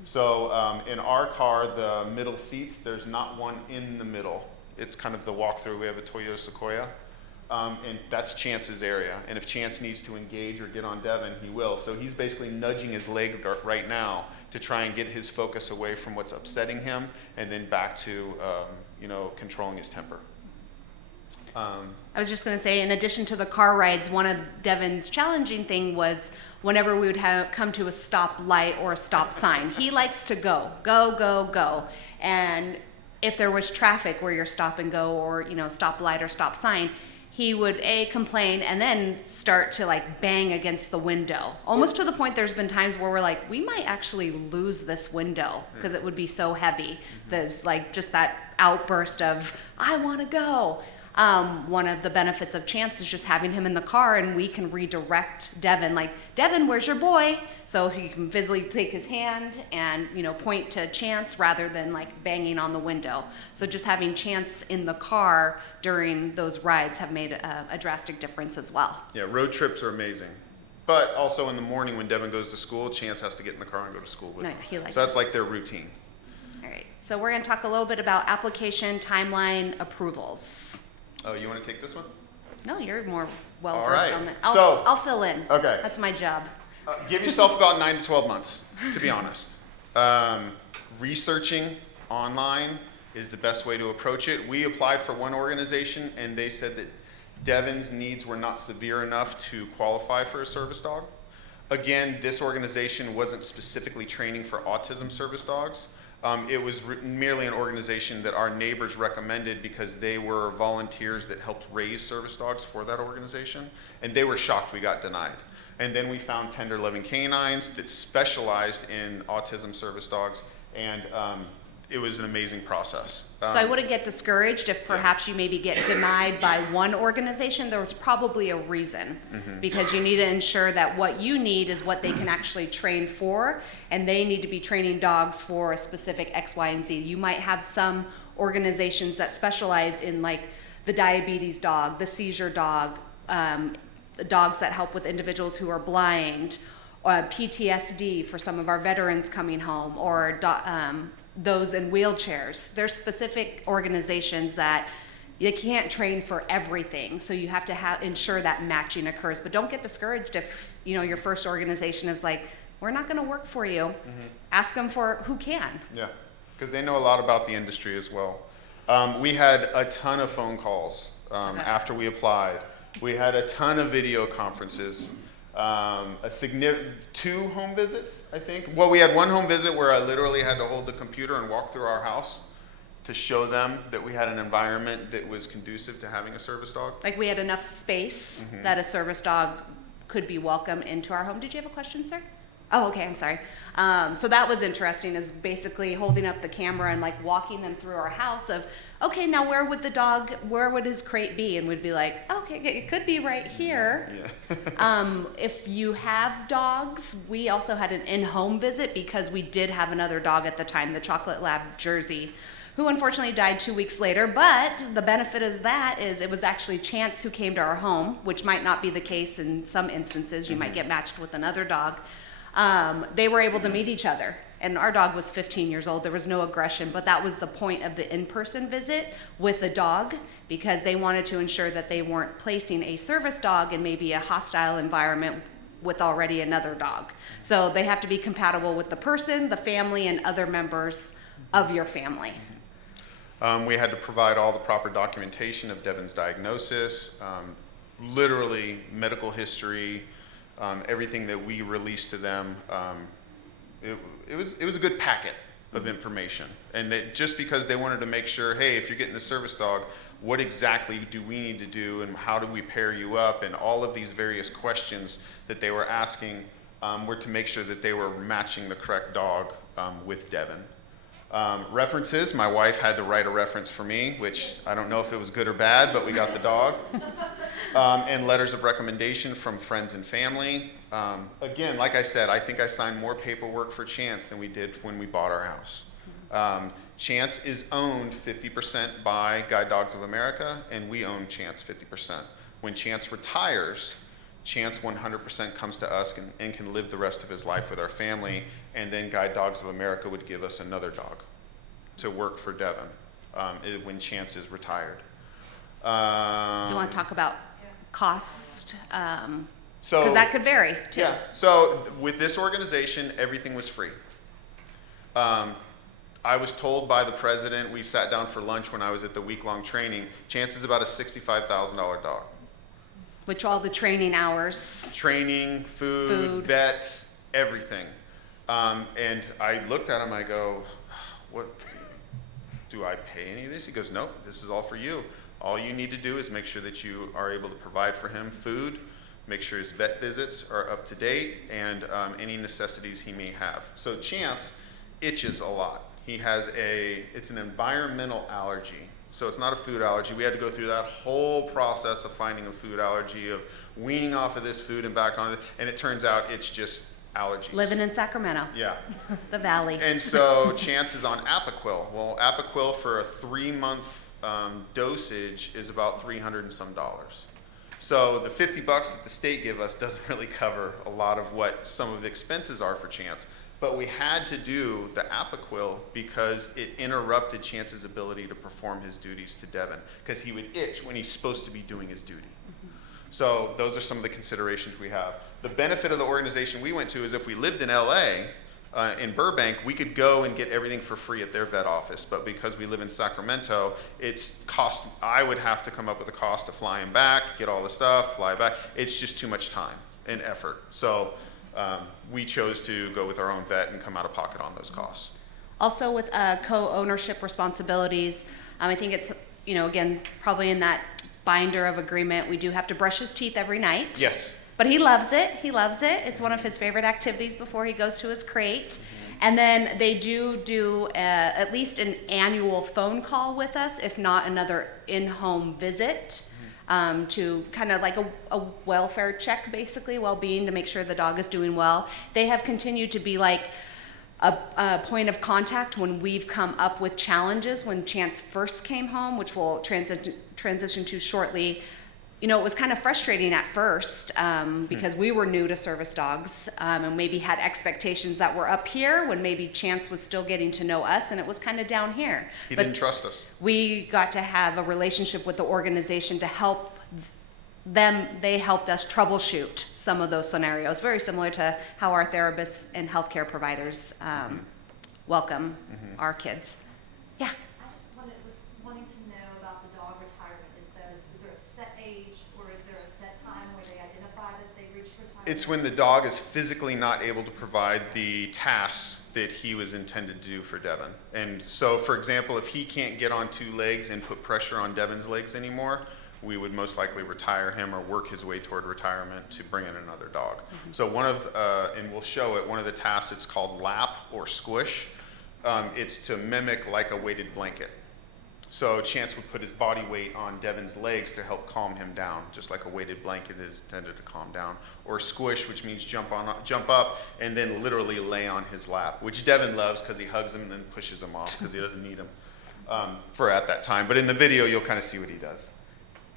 So in our car, the middle seats, there's not one in the middle. It's kind of the walkthrough. We have a Toyota Sequoia, and that's Chance's area. And if Chance needs to engage or get on Devin, he will. So he's basically nudging his leg right now to try and get his focus away from what's upsetting him and then back to controlling his temper. I was just going to say, in addition to the car rides, one of Devin's challenging thing was whenever we would come to a stop light or a stop sign, he likes to go. And if there was traffic where you're stop and go or, stop light or stop sign, he would complain and then start to bang against the window. Almost to the point there's been times where we're like, we might actually lose this window because it would be so heavy. There's just that outburst of, I want to go. One of the benefits of Chance is just having him in the car and we can redirect Devin, Devin, where's your boy? So he can visibly take his hand and, point to Chance rather than banging on the window. So just having Chance in the car during those rides have made a drastic difference as well. Yeah, road trips are amazing. But also in the morning when Devin goes to school, Chance has to get in the car and go to school with No, him. he likes So that's it. like their routine. All right, so we're gonna talk a little bit about application timeline approvals. Oh, you want to take this one? No, you're more well All versed right. on that. So- I'll fill in. Okay. That's my job. Give yourself about 9 to 12 months, to be honest. Researching online is the best way to approach it. We applied for one organization and they said that Devin's needs were not severe enough to qualify for a service dog. Again, this organization wasn't specifically training for autism service dogs. It was merely an organization that our neighbors recommended because they were volunteers that helped raise service dogs for that organization, and they were shocked we got denied. And then we found Tender Loving Canines that specialized in autism service dogs, and it was an amazing process. So I wouldn't get discouraged if perhaps you maybe get denied by one organization. There was probably a reason, because you need to ensure that what you need is what they can actually train for, and they need to be training dogs for a specific X, Y, and Z. You might have some organizations that specialize in like the diabetes dog, the seizure dog, dogs that help with individuals who are blind, or PTSD for some of our veterans coming home, or those in wheelchairs. There's specific organizations that you can't train for everything, so you have to ensure that matching occurs. But don't get discouraged if your first organization is like, we're not going to work for you. Ask them for who can. Yeah, because they know a lot about the industry as well. We had a ton of phone calls after we applied. We had a ton of video conferences. Two home visits, I think. Well, we had one home visit where I literally had to hold the computer and walk through our house to show them that we had an environment that was conducive to having a service dog. Like we had enough space that a service dog could be welcome into our home. Did you have a question, sir? Oh, okay, I'm sorry. So that was interesting, is basically holding up the camera and like walking them through our house of, okay, now where would his crate be? And we'd be like, okay, it could be right here. Yeah. If you have dogs, we also had an in-home visit because we did have another dog at the time, the Chocolate Lab Jersey, who unfortunately died 2 weeks later. But the benefit of that is it was actually Chance who came to our home, which might not be the case in some instances. You might get matched with another dog. They were able to meet each other, and our dog was 15 years old. There was no aggression, but that was the point of the in-person visit with the dog, because they wanted to ensure that they weren't placing a service dog in maybe a hostile environment with already another dog. So they have to be compatible with the person, the family, and other members of your family. We had to provide all the proper documentation of Devin's diagnosis, literally medical history, everything that we released to them. It was a good packet of information, and that just because they wanted to make sure, hey, if you're getting a service dog, what exactly do we need to do, and how do we pair you up, and all of these various questions that they were asking were to make sure that they were matching the correct dog with Devin. References, my wife had to write a reference for me, which I don't know if it was good or bad, but we got the dog. And letters of recommendation from friends and family. Again, like I said, I think I signed more paperwork for Chance than we did when we bought our house. Chance is owned 50% by Guide Dogs of America, and we own Chance 50%. When Chance retires, Chance 100% comes to us and can live the rest of his life with our family, and then Guide Dogs of America would give us another dog to work for Devin when Chance is retired. You want to talk about cost? So Because that could vary too. Yeah, so with this organization, everything was free. I was told by the president, we sat down for lunch when I was at the week-long training, Chance is about a $65,000 dog. Which all the training hours. Training, food, vets, everything. And I looked at him, I go, what, do I pay any of this? He goes, nope, this is all for you. All you need to do is make sure that you are able to provide for him food, make sure his vet visits are up to date, and any necessities he may have. So Chance itches a lot. He has it's an environmental allergy. So it's not a food allergy. We had to go through that whole process of finding a food allergy, of weaning off of this food and back on it, and it turns out it's just allergies. Living in Sacramento. Yeah. The valley. And so Chance is on Apoquel. Well, Apoquel for a 3-month dosage is about $300 and some. So the 50 bucks that the state give us doesn't really cover a lot of what some of the expenses are for Chance. But we had to do the Apoquil because it interrupted Chance's ability to perform his duties to Devin, because he would itch when he's supposed to be doing his duty. So those are some of the considerations we have. The benefit of the organization we went to is if we lived in LA, in Burbank, we could go and get everything for free at their vet office. But because we live in Sacramento, I would have to come up with a cost of flying back, get all the stuff, fly back. It's just too much time and effort. So we chose to go with our own vet and come out of pocket on those costs. Also with co-ownership responsibilities, I think it's, again, probably in that binder of agreement, we do have to brush his teeth every night. Yes. But he loves it. He loves it. It's one of his favorite activities before he goes to his crate. And then they do at least an annual phone call with us, if not another in-home visit, to kind of like a welfare check, basically, well-being, to make sure the dog is doing well. They have continued to be like a point of contact when we've come up with challenges. When Chance first came home, which we'll transition to shortly, it was kind of frustrating at first because we were new to service dogs and maybe had expectations that were up here when maybe Chance was still getting to know us, and it was kind of down here. He didn't trust us. We got to have a relationship with the organization to help them. They helped us troubleshoot some of those scenarios, very similar to how our therapists and healthcare providers welcome our kids. Yeah. I just was wanting to know about the dog retirement. Is there a set age, or is there a set time where they identify that they reached retirement? It's when the dog is physically not able to provide the tasks that he was intended to do for Devin. And so, for example, if he can't get on 2 legs and put pressure on Devin's legs anymore, we would most likely retire him or work his way toward retirement to bring in another dog. So and we'll show it, one of the tasks, it's called lap or squish. It's to mimic like a weighted blanket. So Chance would put his body weight on Devin's legs to help calm him down, just like a weighted blanket is intended to calm down. Or squish, which means jump up and then literally lay on his lap, which Devin loves because he hugs him and then pushes him off because he doesn't need him for at that time. But in the video, you'll kind of see what he does.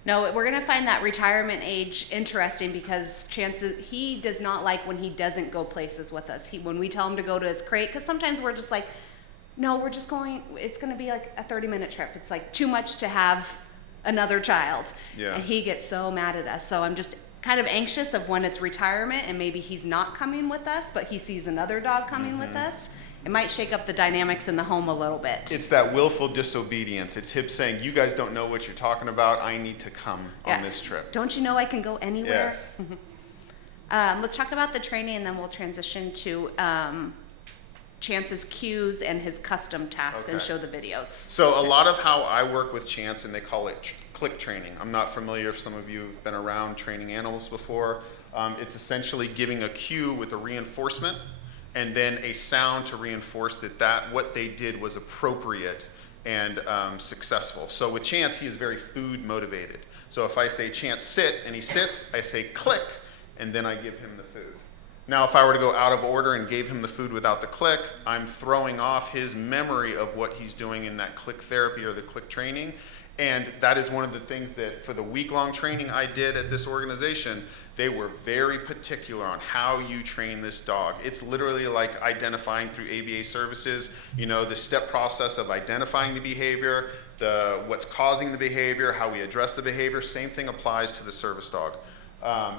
No, we're gonna find that retirement age interesting because he does not like when he doesn't go places with us. When we tell him to go to his crate, because sometimes we're just like, no, we're just going, it's gonna be like a 30-minute trip. It's like too much to have another child. Yeah. And he gets so mad at us. So I'm just kind of anxious of when it's retirement and maybe he's not coming with us, but he sees another dog coming with us. It might shake up the dynamics in the home a little bit. It's that willful disobedience. It's him saying, you guys don't know what you're talking about. I need to come on this trip. Don't you know I can go anywhere? Yes. Let's talk about the training, and then we'll transition to Chance's cues and his custom task and Okay. show the videos. So a lot of how I work with Chance, and they call it click training. I'm not familiar if some of you have been around training animals before. It's essentially giving a cue with a reinforcement and then a sound to reinforce that what they did was appropriate and successful. So with Chance, he is very food motivated. So if I say, Chance, sit, and he sits, I say click, and then I give him the food. Now, if I were to go out of order and gave him the food without the click, I'm throwing off his memory of what he's doing in that click therapy or the click training. And that is one of the things that for the week-long training I did at this organization, they were very particular on how you train this dog. It's literally like identifying through ABA services, the step process of identifying the behavior, what's causing the behavior, how we address the behavior. Same thing applies to the service dog.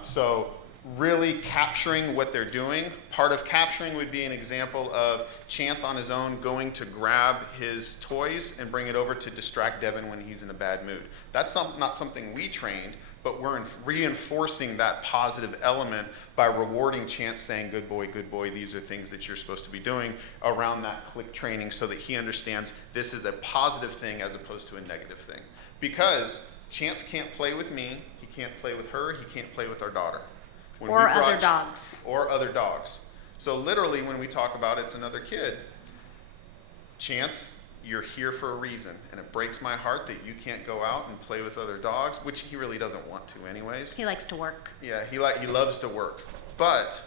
So really capturing what they're doing. Part of capturing would be an example of Chance on his own going to grab his toys and bring it over to distract Devin when he's in a bad mood. That's not something we trained, but we're reinforcing that positive element by rewarding Chance, saying, good boy, these are things that you're supposed to be doing around that click training so that he understands this is a positive thing as opposed to a negative thing. Because Chance can't play with me, he can't play with her, he can't play with our daughter. Or other dogs. Or other dogs. So literally when we talk about it's another kid, Chance, you're here for a reason. And it breaks my heart that you can't go out and play with other dogs, which he really doesn't want to anyways. He likes to work. Yeah, he loves to work. But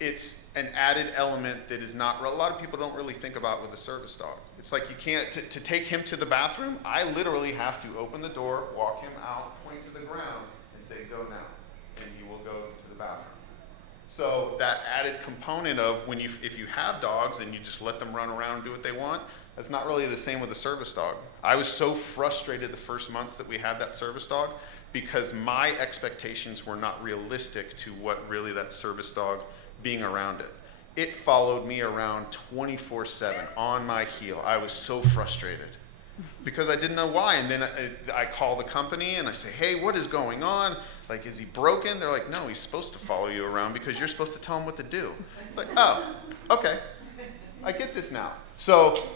it's an added element that is not, a lot of people don't really think about with a service dog. It's like you can't, to take him to the bathroom, I literally have to open the door, walk him out, point to the ground, and say, go now. And he will go to the bathroom. So that added component of if you have dogs and you just let them run around and do what they want, that's not really the same with a service dog. I was so frustrated the first months that we had that service dog because my expectations were not realistic to what really that service dog being around it. It followed me around 24/7 on my heel. I was so frustrated because I didn't know why. And then I call the company and I say, hey, what is going on? Like, is he broken? They're like, no, he's supposed to follow you around because you're supposed to tell him what to do. It's like, oh, okay. I get this now. So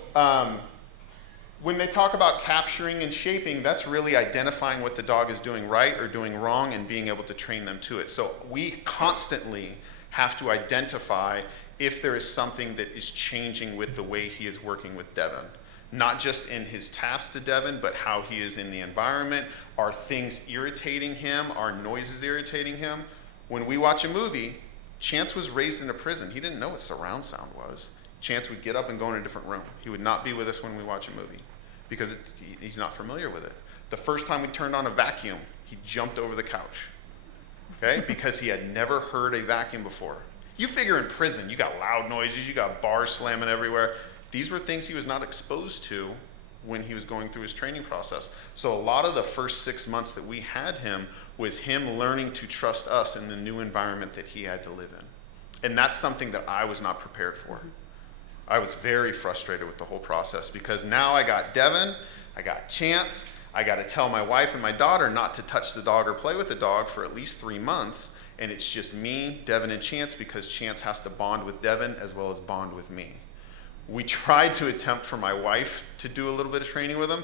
when they talk about capturing and shaping, that's really identifying what the dog is doing right or doing wrong and being able to train them to it. So we constantly have to identify if there is something that is changing with the way he is working with Devin. Not just in his tasks to Devin, but how he is in the environment. Are things irritating him? Are noises irritating him? When we watch a movie, Chance was raised in a prison. He didn't know what surround sound was. Chance would get up and go in a different room. He would not be with us when we watch a movie because he's not familiar with it. The first time we turned on a vacuum, he jumped over the couch, okay? Because he had never heard a vacuum before. You figure in prison, you got loud noises, you got bars slamming everywhere. These were things he was not exposed to when he was going through his training process. So a lot of the first 6 months that we had him was him learning to trust us in the new environment that he had to live in. And that's something that I was not prepared for. I was very frustrated with the whole process because now I got Devin, I got Chance, I got to tell my wife and my daughter not to touch the dog or play with the dog for at least 3 months. And it's just me, Devin, and Chance because Chance has to bond with Devin as well as bond with me. We tried to attempt for my wife to do a little bit of training with him.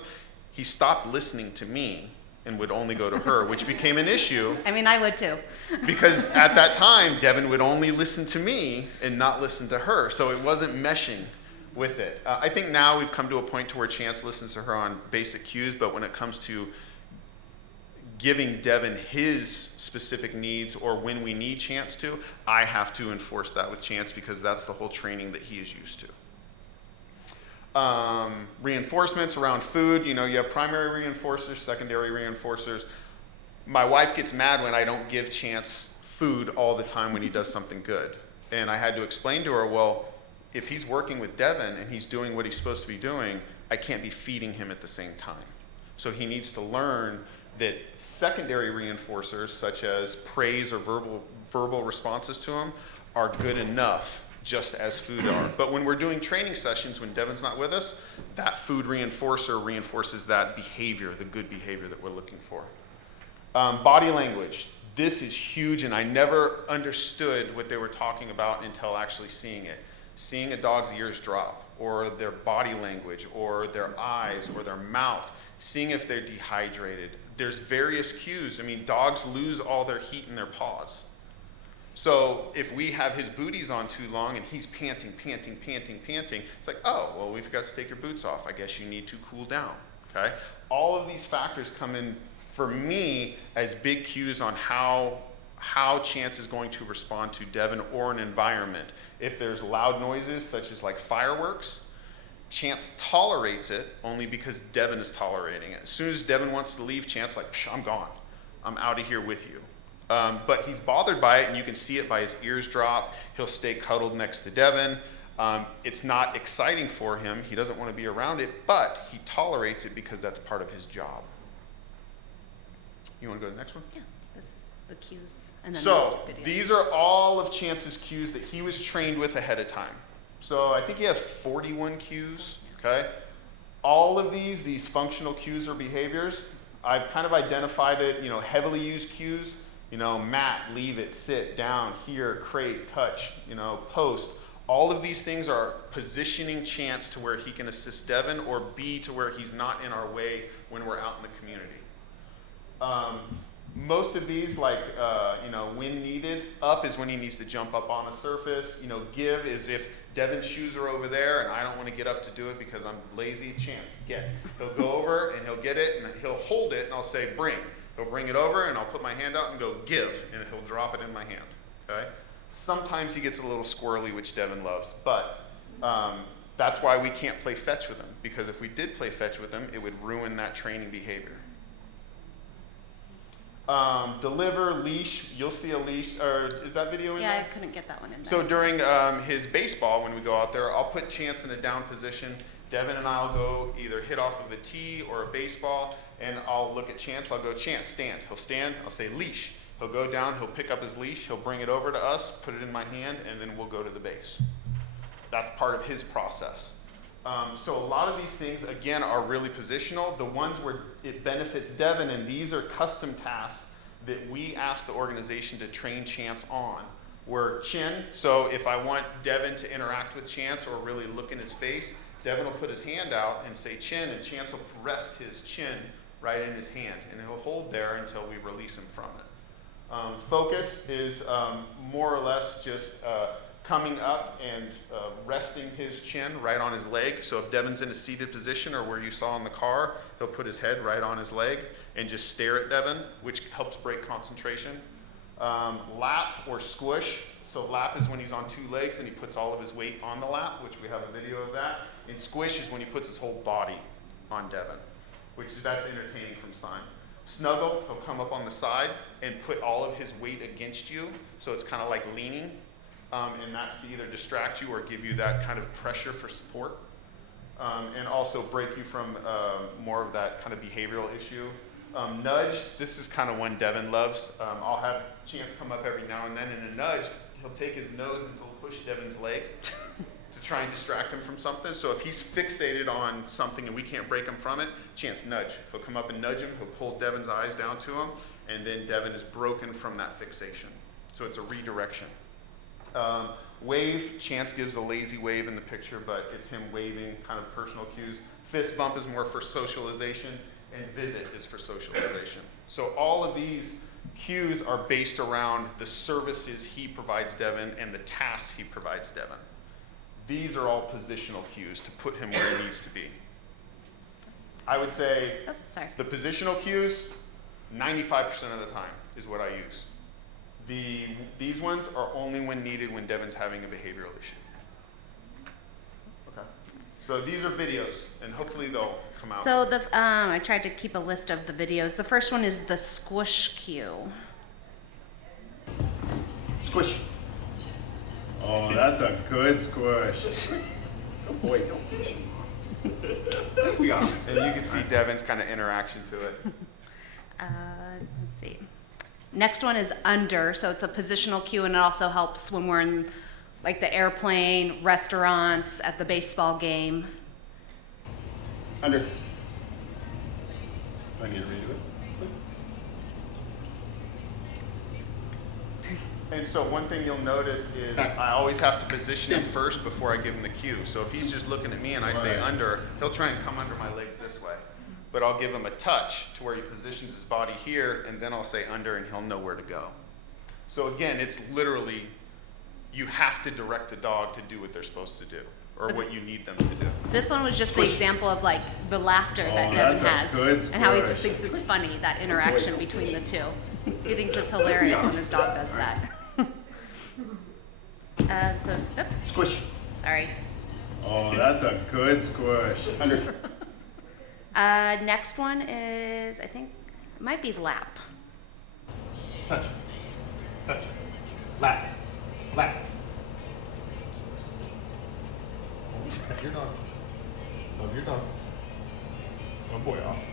He stopped listening to me and would only go to her, which became an issue. I mean, I would too. Because at that time, Devin would only listen to me and not listen to her. So it wasn't meshing with it. I think now we've come to a point to where Chance listens to her on basic cues, but when it comes to giving Devin his specific needs or when we need Chance to, I have to enforce that with Chance because that's the whole training that he is used to. Reinforcements around food, you have primary reinforcers, secondary reinforcers. My wife gets mad when I don't give Chance food all the time when he does something good. And I had to explain to her, well, if he's working with Devin and he's doing what he's supposed to be doing, I can't be feeding him at the same time. So he needs to learn that secondary reinforcers, such as praise or verbal responses to him, are good enough just as food are. But when we're doing training sessions, when Devin's not with us, that food reinforcer reinforces that behavior, the good behavior that we're looking for. Body language. This is huge, and I never understood what they were talking about until actually seeing it. Seeing a dog's ears drop, or their body language, or their eyes, or their mouth. Seeing if they're dehydrated. There's various cues. I mean, dogs lose all their heat in their paws. So if we have his booties on too long and he's panting, it's like, oh, well, we've got to take your boots off. I guess you need to cool down, okay? All of these factors come in, for me, as big cues on how Chance is going to respond to Devin or an environment. If there's loud noises, such as like fireworks, Chance tolerates it only because Devin is tolerating it. As soon as Devin wants to leave, Chance like, I'm gone. I'm out of here with you. But he's bothered by it, and you can see it by his ears drop. He'll stay cuddled next to Devin. It's not exciting for him. He doesn't want to be around it, but he tolerates it because that's part of his job. You want to go to the next one? Yeah, this is the cues. And then So the videos. these are all of Chance's cues that he was trained with ahead of time. So I think he has 41 cues, okay? All of these functional cues or behaviors, I've kind of identified it, heavily used cues, mat, leave it, sit, down, here, crate, touch, post. All of these things are positioning Chance to where he can assist Devin or B to where he's not in our way when we're out in the community. Most of these, like, when needed, up is when he needs to jump up on a surface. Give is if Devin's shoes are over there and I don't want to get up to do it because I'm lazy. Chance, get. He'll go over and he'll get it and he'll hold it and I'll say, bring. He'll bring it over and I'll put my hand out and go, give, and he'll drop it in my hand, okay? Sometimes he gets a little squirrely, which Devin loves, but That's why we can't play fetch with him, because if we did play fetch with him, it would ruin that training behavior. Deliver, leash, you'll see a leash, or is that video in Yeah, I there? couldn't get that one in there. So during his baseball, when we go out there, I'll put Chance in a down position. Devin and I'll go either hit off of a tee or a baseball, and I'll look at Chance. I'll go, Chance, stand. He'll stand. I'll say, leash. He'll go down. He'll pick up his leash. He'll bring it over to us, put it in my hand, and then we'll go to the base. That's part of his process. So a lot of these things, again, are really positional. The ones where it benefits Devin, and these are custom tasks that we ask the organization to train Chance on, were chin. So if I want Devin to interact with Chance or really look in his face, Devin will put his hand out and say chin, and Chance will rest his chin right in his hand, and he'll hold there until we release him from it. Focus is more or less just coming up and resting his chin right on his leg. So if Devin's in a seated position or where you saw in the car, he'll put his head right on his leg and just stare at Devin, which helps break concentration. Lap or squish. So lap is when he's on 2 legs and he puts all of his weight on the lap, which we have a video of that. And squish is when he puts his whole body on Devin, that's entertaining from Stein. Snuggle, he'll come up on the side and put all of his weight against you. So it's kind of like leaning. And that's to either distract you or give you that kind of pressure for support. And also break you from more of that kind of behavioral issue. Nudge, this is kind of one Devin loves. I'll have Chance come up every now and then. In a nudge, he'll take his nose and he'll push Devin's leg to try and distract him from something. So if he's fixated on something and we can't break him from it, Chance nudge. He'll come up and nudge him. He'll pull Devin's eyes down to him. And then Devin is broken from that fixation. So it's a redirection. Wave, Chance gives a lazy wave in the picture, but it's him waving, kind of personal cues. Fist bump is more for socialization, and visit is for socialization. So all of these cues are based around the services he provides Devin and the tasks he provides Devin. These are all positional cues to put him where he needs to be. I would say the positional cues, 95% of the time is what I use. These ones are only when needed when Devin's having a behavioral issue. Okay. So these are videos, and hopefully they'll come out. So I tried to keep a list of the videos. The first one is the squish cue. Squish. Oh, that's a good squish. Oh boy, don't push him. We got it. And you can see Devin's kind of interaction to it. Let's see. Next one is under, so it's a positional cue, and it also helps when we're in like the airplane, restaurants, at the baseball game. Under. Do I need to redo it? And so one thing you'll notice is I always have to position him first before I give him the cue. So if he's just looking at me and I say under, he'll try and come under my legs this way. But I'll give him a touch to where he positions his body here, and then I'll say under, and he'll know where to go. So again, it's literally, you have to direct the dog to do what they're supposed to do, or what you need them to do. This one was just the example of like the laughter that Devin has, and how he just thinks it's funny, that interaction between the two. He thinks it's hilarious when his dog does that. Oops. Squish. Sorry. Oh, that's a good squish. Under. Next one is, I think, it might be lap. Touch. Touch. Lap. Lap. Love your dog. Love your dog. Oh boy, off.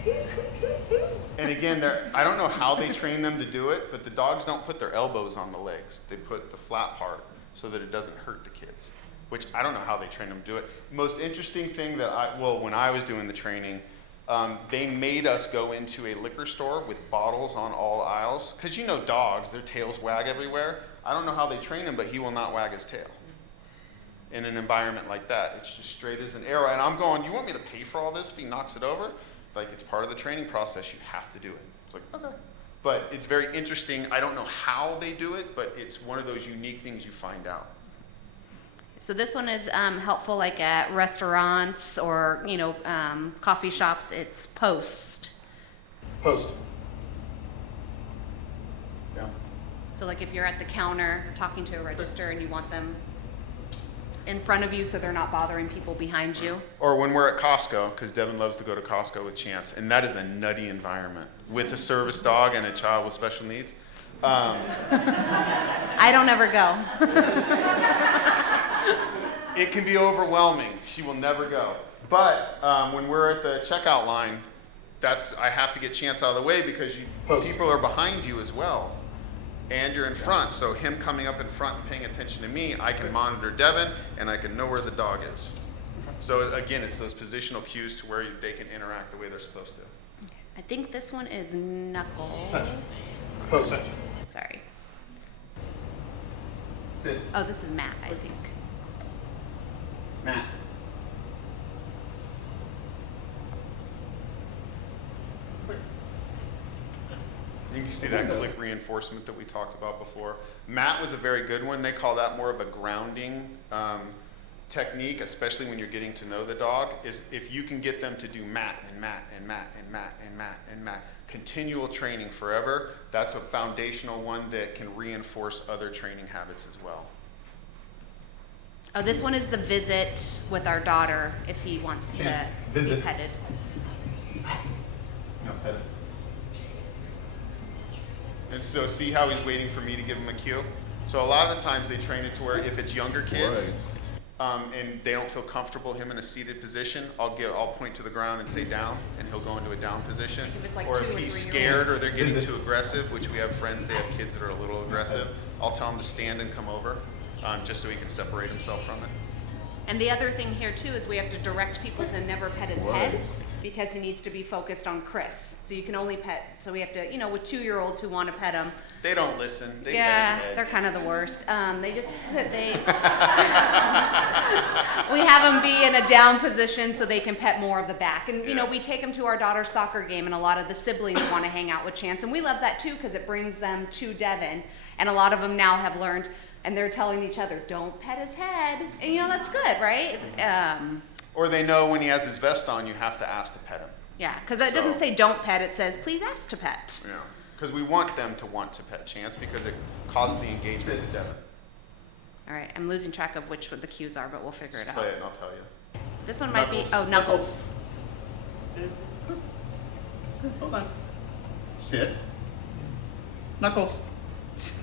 And again, I don't know how they train them to do it, but the dogs don't put their elbows on the legs. They put the flat part so that it doesn't hurt the kids, which I don't know how they train them to do it. Most interesting thing that when I was doing the training, they made us go into a liquor store with bottles on all aisles. Because you know dogs, their tails wag everywhere. I don't know how they train him, but he will not wag his tail in an environment like that. It's just straight as an arrow. And I'm going, you want me to pay for all this if he knocks it over? Like, it's part of the training process. You have to do it. It's like, okay. But it's very interesting. I don't know how they do it, but it's one of those unique things you find out. So this one is helpful like at restaurants or, coffee shops. It's post. Post. Yeah. So like if you're at the counter talking to a register and you want them. in front of you so they're not bothering people behind you. Or when we're at Costco, because Devin loves to go to Costco with Chance, and that is a nutty environment with a service dog and a child with special needs. I don't ever go. It can be overwhelming. She will never go. But when we're at the checkout line, I have to get Chance out of the way because people are behind you as well. And you're in front, so him coming up in front and paying attention to me, I can monitor Devin and I can know where the dog is. So again, it's those positional cues to where they can interact the way they're supposed to. I think this one is Knuckles. Touch. Pose. Touch. Sorry. Sit. Oh, this is Matt, I think. Matt. You can see that click reinforcement that we talked about before. Matt was a very good one. They call that more of a grounding technique, especially when you're getting to know the dog, is if you can get them to do Matt and Matt and Matt and Matt and Matt and Matt, continual training forever, that's a foundational one that can reinforce other training habits as well. Oh, this one is the visit with our daughter if he wants to be Visit. petted. No, pet it. And so see how he's waiting for me to give him a cue? So a lot of the times they train it to where if it's younger kids, and they don't feel comfortable him in a seated position, I'll point to the ground and say down, and he'll go into a down position. If it's like Or 2 if or he's 3 scared or years. they're getting too aggressive, which we have friends, they have kids that are a little aggressive, I'll tell him to stand and come over, just so he can separate himself from it. And the other thing here too is we have to direct people to never pet his head because he needs to be focused on Chris. So you can only pet, so we have to, with 2-year-olds who want to pet him. They don't listen. They Yeah, pet his they're head. kind of the worst. We have them be in a down position so they can pet more of the back. And, we take them to our daughter's soccer game and a lot of the siblings want to hang out with Chance. And we love that too because it brings them to Devin. And a lot of them now have learned, and they're telling each other, don't pet his head. And, that's good, right? Or they know when he has his vest on, you have to ask to pet him. Yeah, because it doesn't say don't pet, it says please ask to pet. Yeah. Because we want them to want to pet Chance because it causes the engagement with Devin. All right, I'm losing track of which the cues are, but we'll figure it Just out. play it and I'll tell you. This one might be, Knuckles. Knuckles. Hold on. Sit. Knuckles.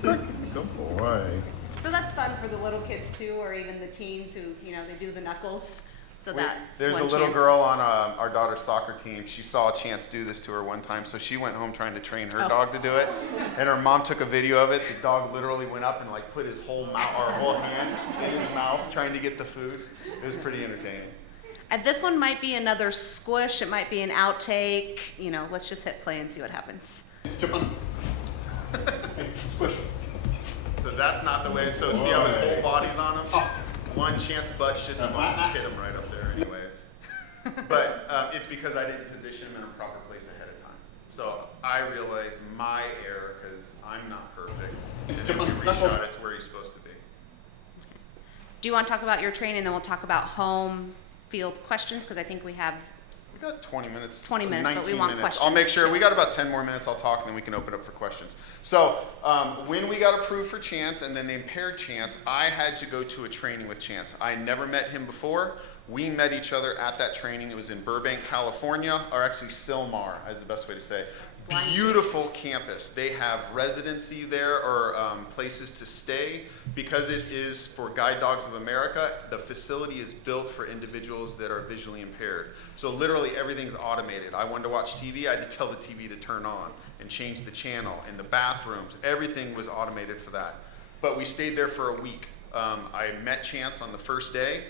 Good boy. So that's fun for the little kids too, or even the teens who, they do the Knuckles. So that's There's one a little chance. girl on our daughter's soccer team. She saw Chance do this to her one time, so she went home trying to train her dog to do it. And her mom took a video of it. The dog literally went up and put his whole mouth or whole hand in his mouth trying to get the food. It was pretty entertaining. And this one might be another squish. It might be an outtake. Let's just hit play and see what happens. Jump on. Hey, squish. So that's not the way. So see how his whole body's on him? One Chance butt shouldn't have hit him right up there anyways. But it's because I didn't position him in a proper place ahead of time. So I realized my error because I'm not perfect. And then we reshot it to where he's supposed to be. Do you want to talk about your training, then we'll talk about home field questions? Because I think we have We got 20 minutes. 20 minutes, but we 19 want minutes. I'll make questions, sure, too. we got about 10 more minutes, I'll talk, and then we can open up for questions. So, when we got approved for Chance, and then they paired Chance, I had to go to a training with Chance. I never met him before. We met each other at that training. It was in Burbank, California, or actually Sylmar, is the best way to say it. Beautiful campus. They have residency there or places to stay. Because it is for Guide Dogs of America, the facility is built for individuals that are visually impaired. So literally everything's automated. I wanted to watch TV, I had to tell the TV to turn on and change the channel. And the bathrooms, everything was automated for that. But we stayed there for a week. I met Chance on the first day.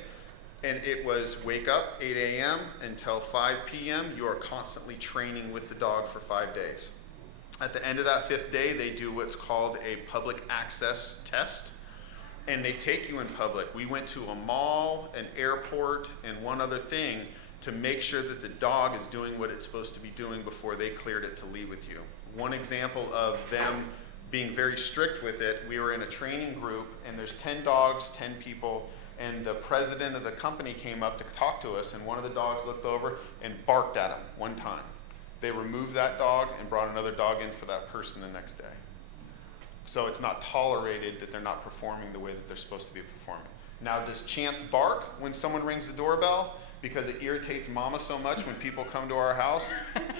And it was wake up 8 a.m. until 5 p.m. You are constantly training with the dog for 5 days. At the end of that 5th day, they do what's called a public access test. And they take you in public. We went to a mall, an airport, and one other thing to make sure that the dog is doing what it's supposed to be doing before they cleared it to leave with you. One example of them being very strict with it, we were in a training group, and there's 10 dogs, 10 people, and the president of the company came up to talk to us, and one of the dogs looked over and barked at him one time. They removed that dog and brought another dog in for that person the next day. So it's not tolerated that they're not performing the way that they're supposed to be performing. Now, does Chance bark when someone rings the doorbell? Because it irritates Mama so much when people come to our house.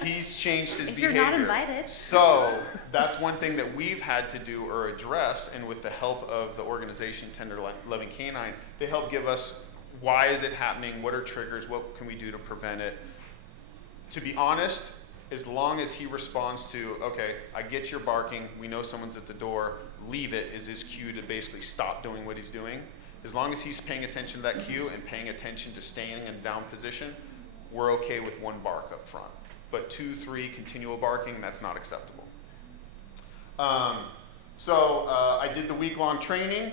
He's changed his If behavior. you're not invited. So that's one thing that we've had to do or address, and with the help of the organization Tender Loving Canine, they help give us why is it happening, what are triggers, what can we do to prevent it. To be honest, as long as he responds to, okay, I get your barking, we know someone's at the door, leave it is his cue to basically stop doing what he's doing. As long as he's paying attention to that cue and paying attention to staying in a down position, we're okay with one bark up front. But 2, 3 continual barking, that's not acceptable. I did the week-long training.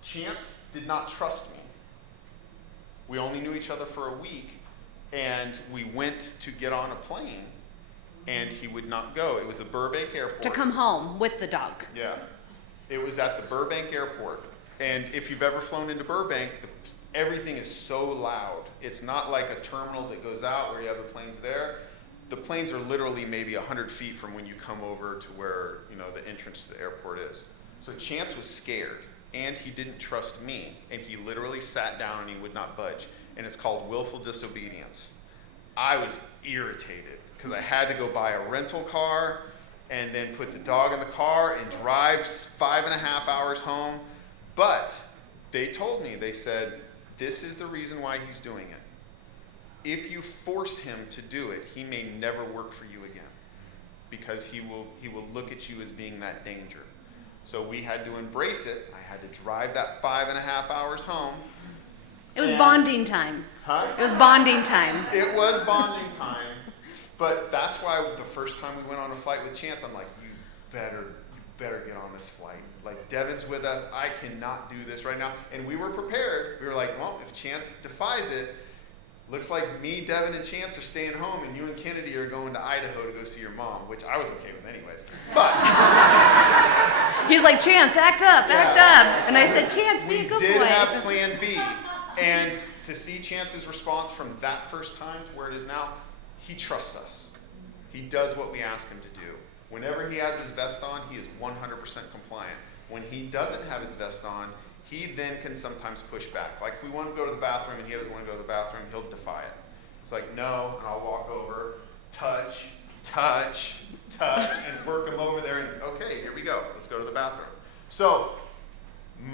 Chance did not trust me. We only knew each other for a week, and we went to get on a plane, and he would not go. It was the Burbank Airport. To come home with the dog. Yeah. It was at the Burbank Airport. And if you've ever flown into Burbank, everything is so loud. It's not like a terminal that goes out where you have the planes there. The planes are literally maybe 100 feet from when you come over to where, you know, the entrance to the airport is. So Chance was scared, and he didn't trust me, and he literally sat down and he would not budge. And it's called willful disobedience. I was irritated because I had to go buy a rental car and then put the dog in the car and drive 5.5 hours home. But they told me, they said, this is the reason why he's doing it. If you force him to do it, he may never work for you again because he will look at you as being that danger. So we had to embrace it. I had to drive that 5.5 hours home. It was bonding time. Huh? It was bonding time. It was bonding time. But that's why the first time we went on a flight with Chance, I'm like, you better get on this flight. Like, Devin's with us. I cannot do this right now. And we were prepared. We were like, well, if Chance defies it, looks like me, Devin, and Chance are staying home, and you and Kennedy are going to Idaho to go see your mom, which I was okay with anyways. But He's like, Chance, act up, act up. And I said, Chance, be a good boy. we did have plan B. And to see Chance's response from that first time to where it is now, he trusts us. He does what we ask him to do. Whenever he has his vest on, he is 100% compliant. When he doesn't have his vest on, he then can sometimes push back. Like if we want to go to the bathroom and he doesn't want to go to the bathroom, he'll defy it. It's like, no, and I'll walk over, touch, and work him over there, and okay, here we go. Let's go to the bathroom. So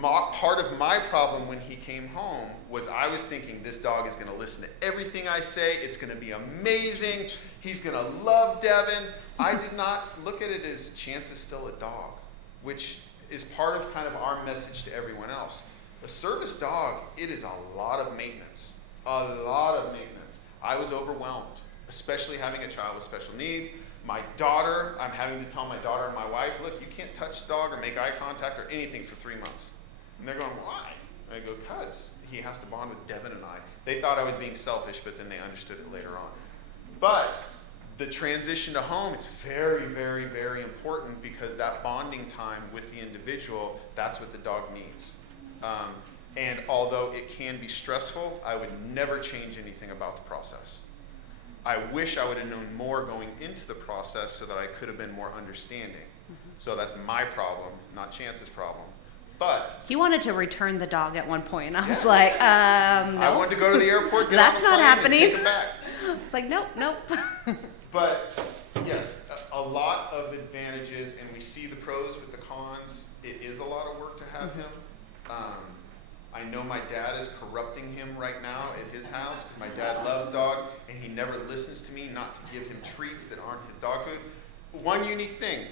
part of my problem when he came home was I was thinking this dog is going to listen to everything I say. It's going to be amazing. He's going to love Devin. I did not look at it as Chance is still a dog, which is part of kind of our message to everyone else. A service dog, it is a lot of maintenance. A lot of maintenance. I was overwhelmed, especially having a child with special needs. My daughter, I'm having to tell my daughter and my wife, look, you can't touch the dog or make eye contact or anything for 3 months. And they're going, why? And I go, because he has to bond with Devin and I. They thought I was being selfish, but then they understood it later on. But the transition to home, it's very, very, very important because that bonding time with the individual, that's what the dog needs. And although it can be stressful, I would never change anything about the process. I wish I would have known more going into the process so that I could have been more understanding. Mm-hmm. So that's my problem, not Chance's problem. But He wanted to return the dog at one point, and I was like, no. I wanted to go to the airport, get That's on the not plane, happening. and take it back. It's like, nope. But yes, a lot of advantages, and we see the pros with the cons. It is a lot of work to have him. I know my dad is corrupting him right now at his house because my dad loves dogs and he never listens to me not to give him treats that aren't his dog food. One unique thing,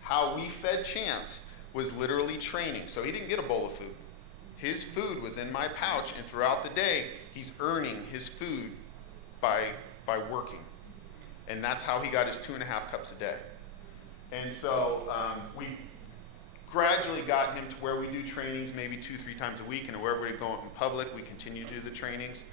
how we fed Chance was literally training. So he didn't get a bowl of food. His food was in my pouch, and throughout the day, he's earning his food by working. And that's how he got his 2.5 cups a day. And so we gradually got him to where we do trainings maybe 2-3 times a week, and wherever we go in public, we continue to do the trainings.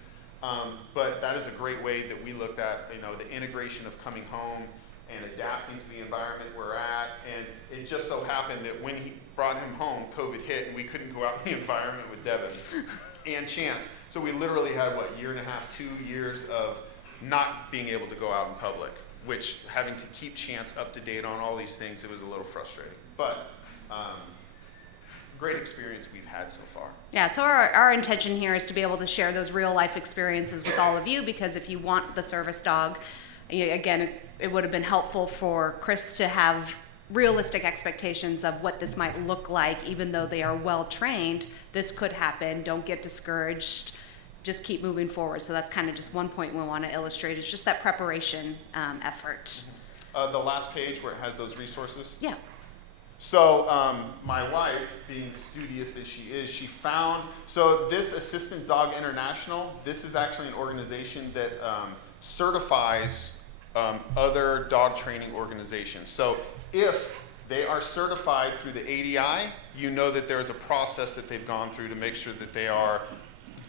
But that is a great way that we looked at, the integration of coming home and adapting to the environment we're at. And it just so happened that when he brought him home, COVID hit, and we couldn't go out in the environment with Devin and Chance. So we literally had, 1.5, 2 years of not being able to go out in public, which having to keep Chance up to date on all these things, it was a little frustrating. But great experience we've had so far. Yeah, so our intention here is to be able to share those real life experiences with all of you, because if you want the service dog, again, it would have been helpful for Chris to have realistic expectations of what this might look like. Even though they are well trained, this could happen. Don't get discouraged. Just keep moving forward. So that's kind of just one point we want to illustrate, is just that preparation effort. The last page where it has those resources. Yeah. So my wife, being studious as she is, she found, so this Assistant Dog International, this is actually an organization that certifies other dog training organizations. So if they are certified through the ADI, you know that there's a process that they've gone through to make sure that they are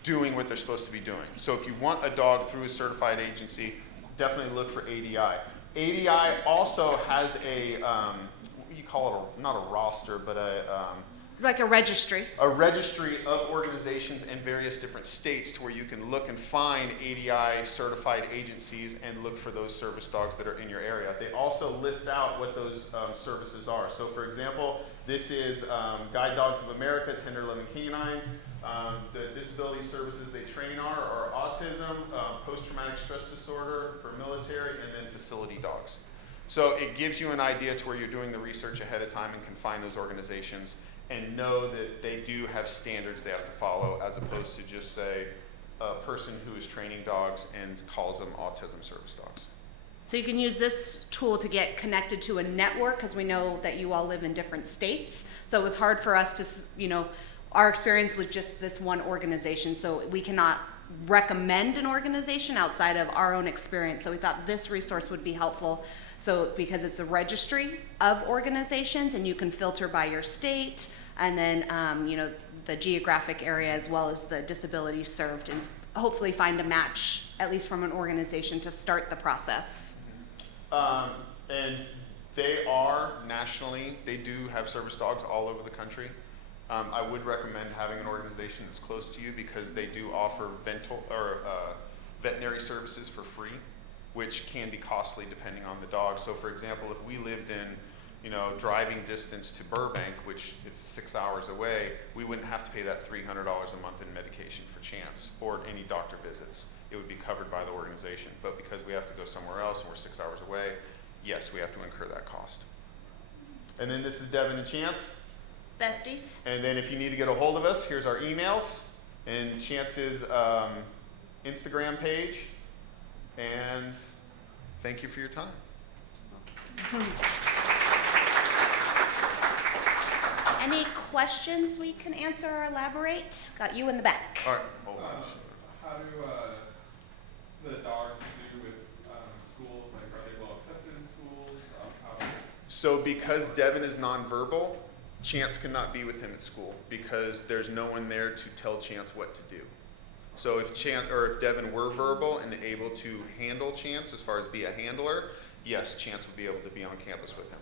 doing what they're supposed to be doing. So if you want a dog through a certified agency, definitely look for ADI. ADI also has a, what you call it, not a roster, but Like a registry. a registry of organizations in various different states, to where you can look and find ADI certified agencies and look for those service dogs that are in your area. They also list out what those services are. So for example, this is Guide Dogs of America, Tender Loving Canines. The disability services they train are autism, post-traumatic stress disorder for military, and then facility dogs. So it gives you an idea to where you're doing the research ahead of time and can find those organizations and know that they do have standards they have to follow, as opposed to just say a person who is training dogs and calls them autism service dogs. So you can use this tool to get connected to a network, because we know that you all live in different states. So it was hard for us to, our experience was just this one organization, so we cannot recommend an organization outside of our own experience. So we thought this resource would be helpful. So because it's a registry of organizations, and you can filter by your state, and then the geographic area, as well as the disability served, and hopefully find a match, at least from an organization, to start the process. And they are nationally, they do have service dogs all over the country. I would recommend having an organization that's close to you, because they do offer veterinary services for free, which can be costly depending on the dog. So for example, if we lived in driving distance to Burbank, which it's 6 hours away, we wouldn't have to pay that $300 a month in medication for Chance or any doctor visits. It would be covered by the organization. But because we have to go somewhere else and we're 6 hours away, yes, we have to incur that cost. And then this is Devin and Chance. Besties. And then if you need to get a hold of us, here's our emails and Chance's Instagram page. And thank you for your time. Any questions we can answer or elaborate? Got you in the back. All right, hold on. How do the dogs do with schools? Like, are they well accepted in schools? So because Devin is nonverbal, Chance cannot be with him at school, because there's no one there to tell Chance what to do. So if Devin were verbal and able to handle Chance, as far as be a handler, yes, Chance would be able to be on campus with him.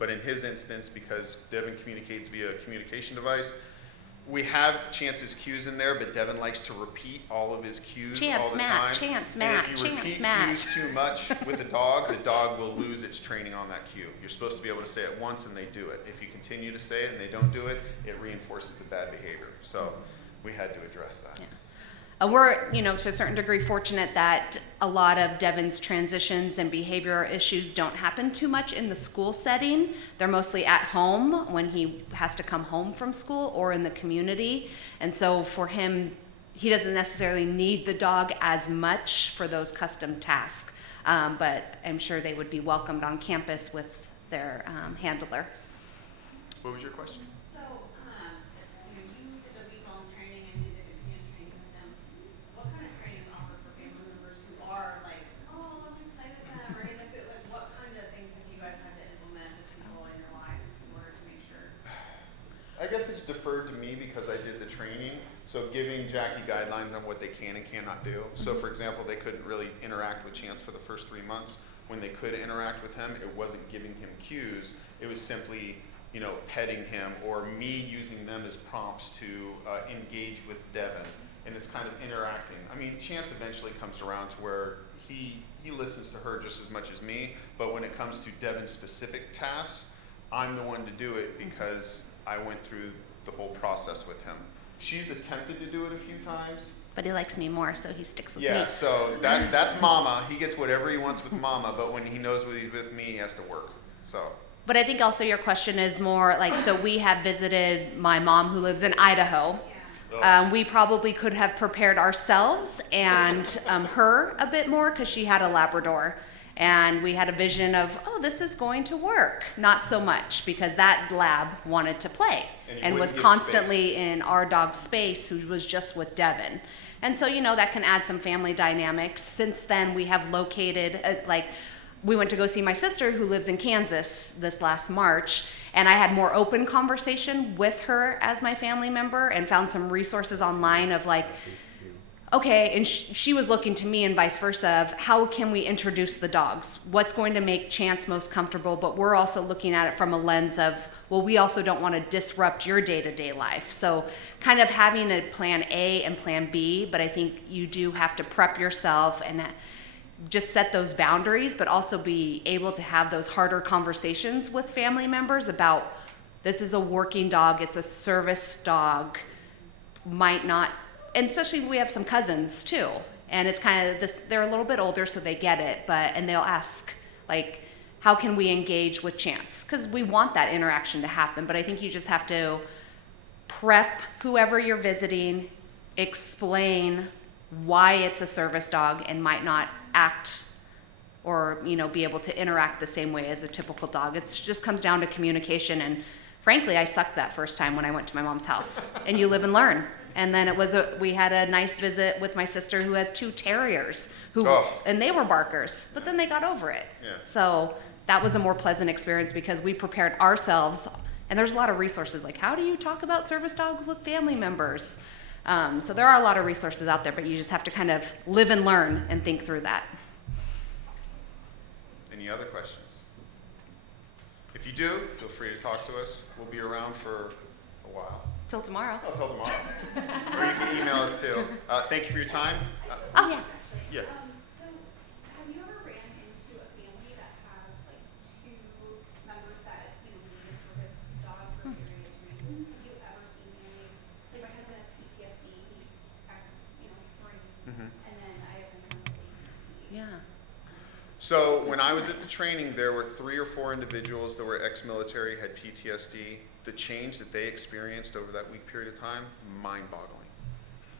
But in his instance, because Devin communicates via a communication device, we have Chance's cues in there, but Devin likes to repeat all of his cues all the time. Chance, and Matt, if you Chance, repeat Matt. cues too much with the dog will lose its training on that cue. You're supposed to be able to say it once and they do it. If you continue to say it and they don't do it, it reinforces the bad behavior. So we had to address that. Yeah. We're, to a certain degree, fortunate that a lot of Devin's transitions and behavioral issues don't happen too much in the school setting. They're mostly at home when he has to come home from school, or in the community. And so for him, he doesn't necessarily need the dog as much for those custom tasks. But I'm sure they would be welcomed on campus with their handler. What was your question? So, you did a week-long training and you did a command training with them. What kind of training is offered for family members who are like, oh, let me play with them, or anything like that? Like, what kind of things have you guys had to implement with people in your lives in order to make sure? I guess it's deferred to me because I did the training. So giving Jackie guidelines on what they can and cannot do. So for example, they couldn't really interact with Chance for the first 3 months. When they could interact with him, it wasn't giving him cues. It was simply, petting him, or me using them as prompts to engage with Devin. And it's kind of interacting. I mean, Chance eventually comes around to where he listens to her just as much as me, but when it comes to Devin's specific tasks, I'm the one to do it because I went through the whole process with him. She's attempted to do it a few times. But he likes me more, so he sticks with Yeah, me. so that's mama. He gets whatever he wants with mama, but when he knows when he's with me, he has to work. So. But I think also your question is more like, so we have visited my mom who lives in Idaho. We probably could have prepared ourselves and her a bit more because she had a Labrador. And we had a vision of, oh, this is going to work. Not so much because that lab wanted to play and was constantly in our dog's space, who was just with Devin. And so, that can add some family dynamics. Since then, we have located, we went to go see my sister who lives in Kansas this last March, and I had more open conversation with her as my family member and found some resources online of okay, and she was looking to me and vice versa of how can we introduce the dogs? What's going to make Chance most comfortable? But we're also looking at it from a lens of, well, we also don't want to disrupt your day-to-day life. So kind of having a plan A and plan B, but I think you do have to prep yourself and just set those boundaries, but also be able to have those harder conversations with family members about, this is a working dog, it's a service dog, might not, and especially we have some cousins too, and it's kind of this, they're a little bit older so they get it, and they'll ask how can we engage with Chance, because we want that interaction to happen. But I think you just have to prep whoever you're visiting, explain why it's a service dog and might not act or be able to interact the same way as a typical dog. It just comes down to communication, and frankly I sucked that first time when I went to my mom's house. And you live and learn. And then we had a nice visit with my sister who has 2 terriers and they were barkers, but then they got over it. Yeah. So that was a more pleasant experience because we prepared ourselves, and there's a lot of resources how do you talk about service dogs with family members? So there are a lot of resources out there, but you just have to kind of live and learn and think through that. Any other questions? If you do, feel free to talk to us. We'll be around for a while. Till tomorrow. I'll tell tomorrow. Or you can email us too. Thank you for your time. Oh yeah. Yeah. So, have you ever ran into a family that has 2 members that, need a service dog for various reasons? Have you ever seen families, my husband has PTSD, he's ex-Marine, and then I have my son with ACC. Yeah. So when I was at the training, there were 3 or 4 individuals that were ex-military, had PTSD. The change that they experienced over that week period of time, mind-boggling.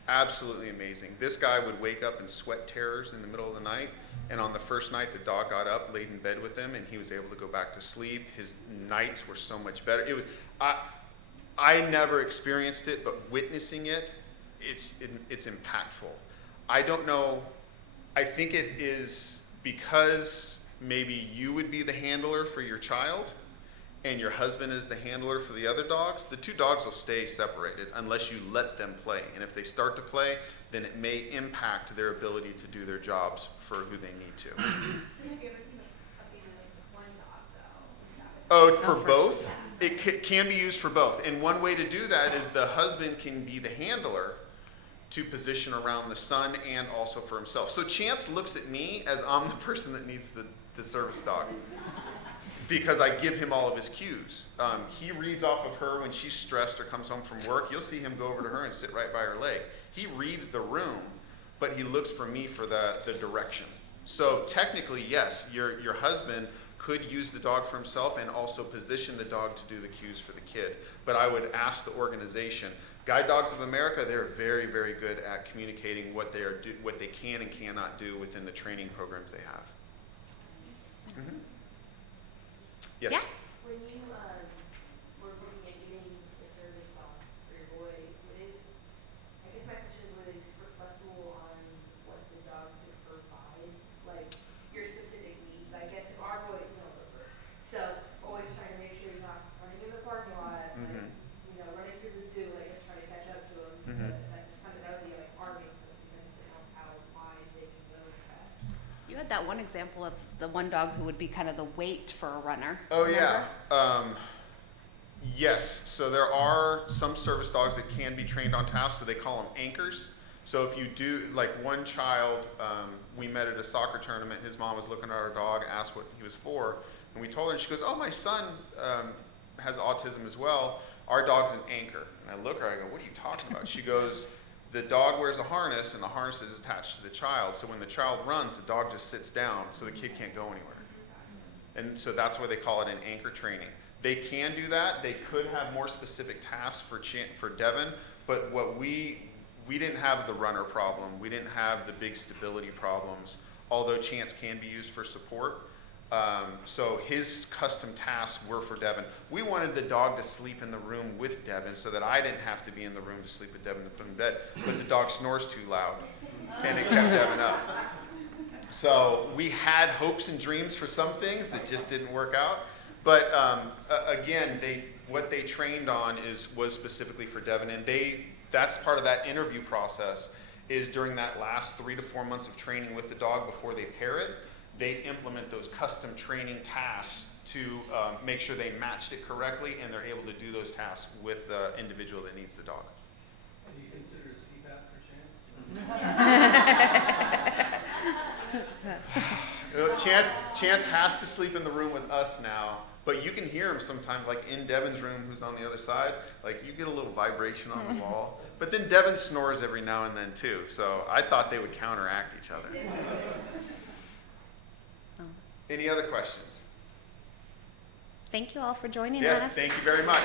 Absolutely amazing. This guy would wake up in sweat terrors in the middle of the night, and on the first night, the dog got up, laid in bed with him, and he was able to go back to sleep. His nights were so much better. It was, I never experienced it, but witnessing it, it's impactful. I don't know, I think it is because maybe you would be the handler for your child, and your husband is the handler for the other dogs. The 2 dogs will stay separated unless you let them play. And if they start to play, then it may impact their ability to do their jobs for who they need to. Have you ever seen a family with 1 dog though? Oh, for both? It can be used for both. And one way to do that is the husband can be the handler to position around the son and also for himself. So Chance looks at me as I'm the person that needs the service dog, because I give him all of his cues. He reads off of her when she's stressed or comes home from work. You'll see him go over to her and sit right by her leg. He reads the room, but he looks for me for the direction. So technically, yes, your husband could use the dog for himself and also position the dog to do the cues for the kid. But I would ask the organization. Guide Dogs of America, they're very, very good at communicating what they can and cannot do within the training programs they have. Mm-hmm. Yes. Yeah. When you were looking at getting the service dog for your boy, I guess my question is, were they super flexible on what the dog could provide, your specific needs? I guess if our boy is no liver, so always trying to make sure he's not running in the parking lot, running through the zoo, just trying to catch up to him. So that's just that would be our main focus, and how wide they can go with that. You had that one example of the one dog who would be kind of the weight for a runner. Oh, remember? yeah. Yes. So there are some service dogs that can be trained on task, so they call them anchors. So if you do, one child, we met at a soccer tournament, his mom was looking at our dog, asked what he was for, and we told her, and she goes, oh, my son has autism as well. our dog's an anchor. And I look at her, I go, what are you talking about? She goes, the dog wears a harness, and the harness is attached to the child. So when the child runs, the dog just sits down, so the kid can't go anywhere. And so that's why they call it an anchor training. They can do that. They could have more specific tasks for Devin, but what we didn't have the runner problem. We didn't have the big stability problems, although Chance can be used for support. So his custom tasks were for Devin. We wanted the dog to sleep in the room with Devin so that I didn't have to be in the room to sleep with Devin to put him in bed, but the dog snores too loud, and it kept Devin up. So we had hopes and dreams for some things that just didn't work out. But again, what they trained on was specifically for Devin, and that's part of that interview process. Is during that last 3 to 4 months of training with the dog before they pair it, they implement those custom training tasks to make sure they matched it correctly, and they're able to do those tasks with the individual that needs the dog. Do you consider CPAP for Chance? Chance has to sleep in the room with us now, but you can hear him sometimes, like in Devin's room, who's on the other side. Like you get a little vibration on the wall, but then Devin snores every now and then too. So I thought they would counteract each other. Any other questions? Thank you all for joining us. Yes, thank you very much.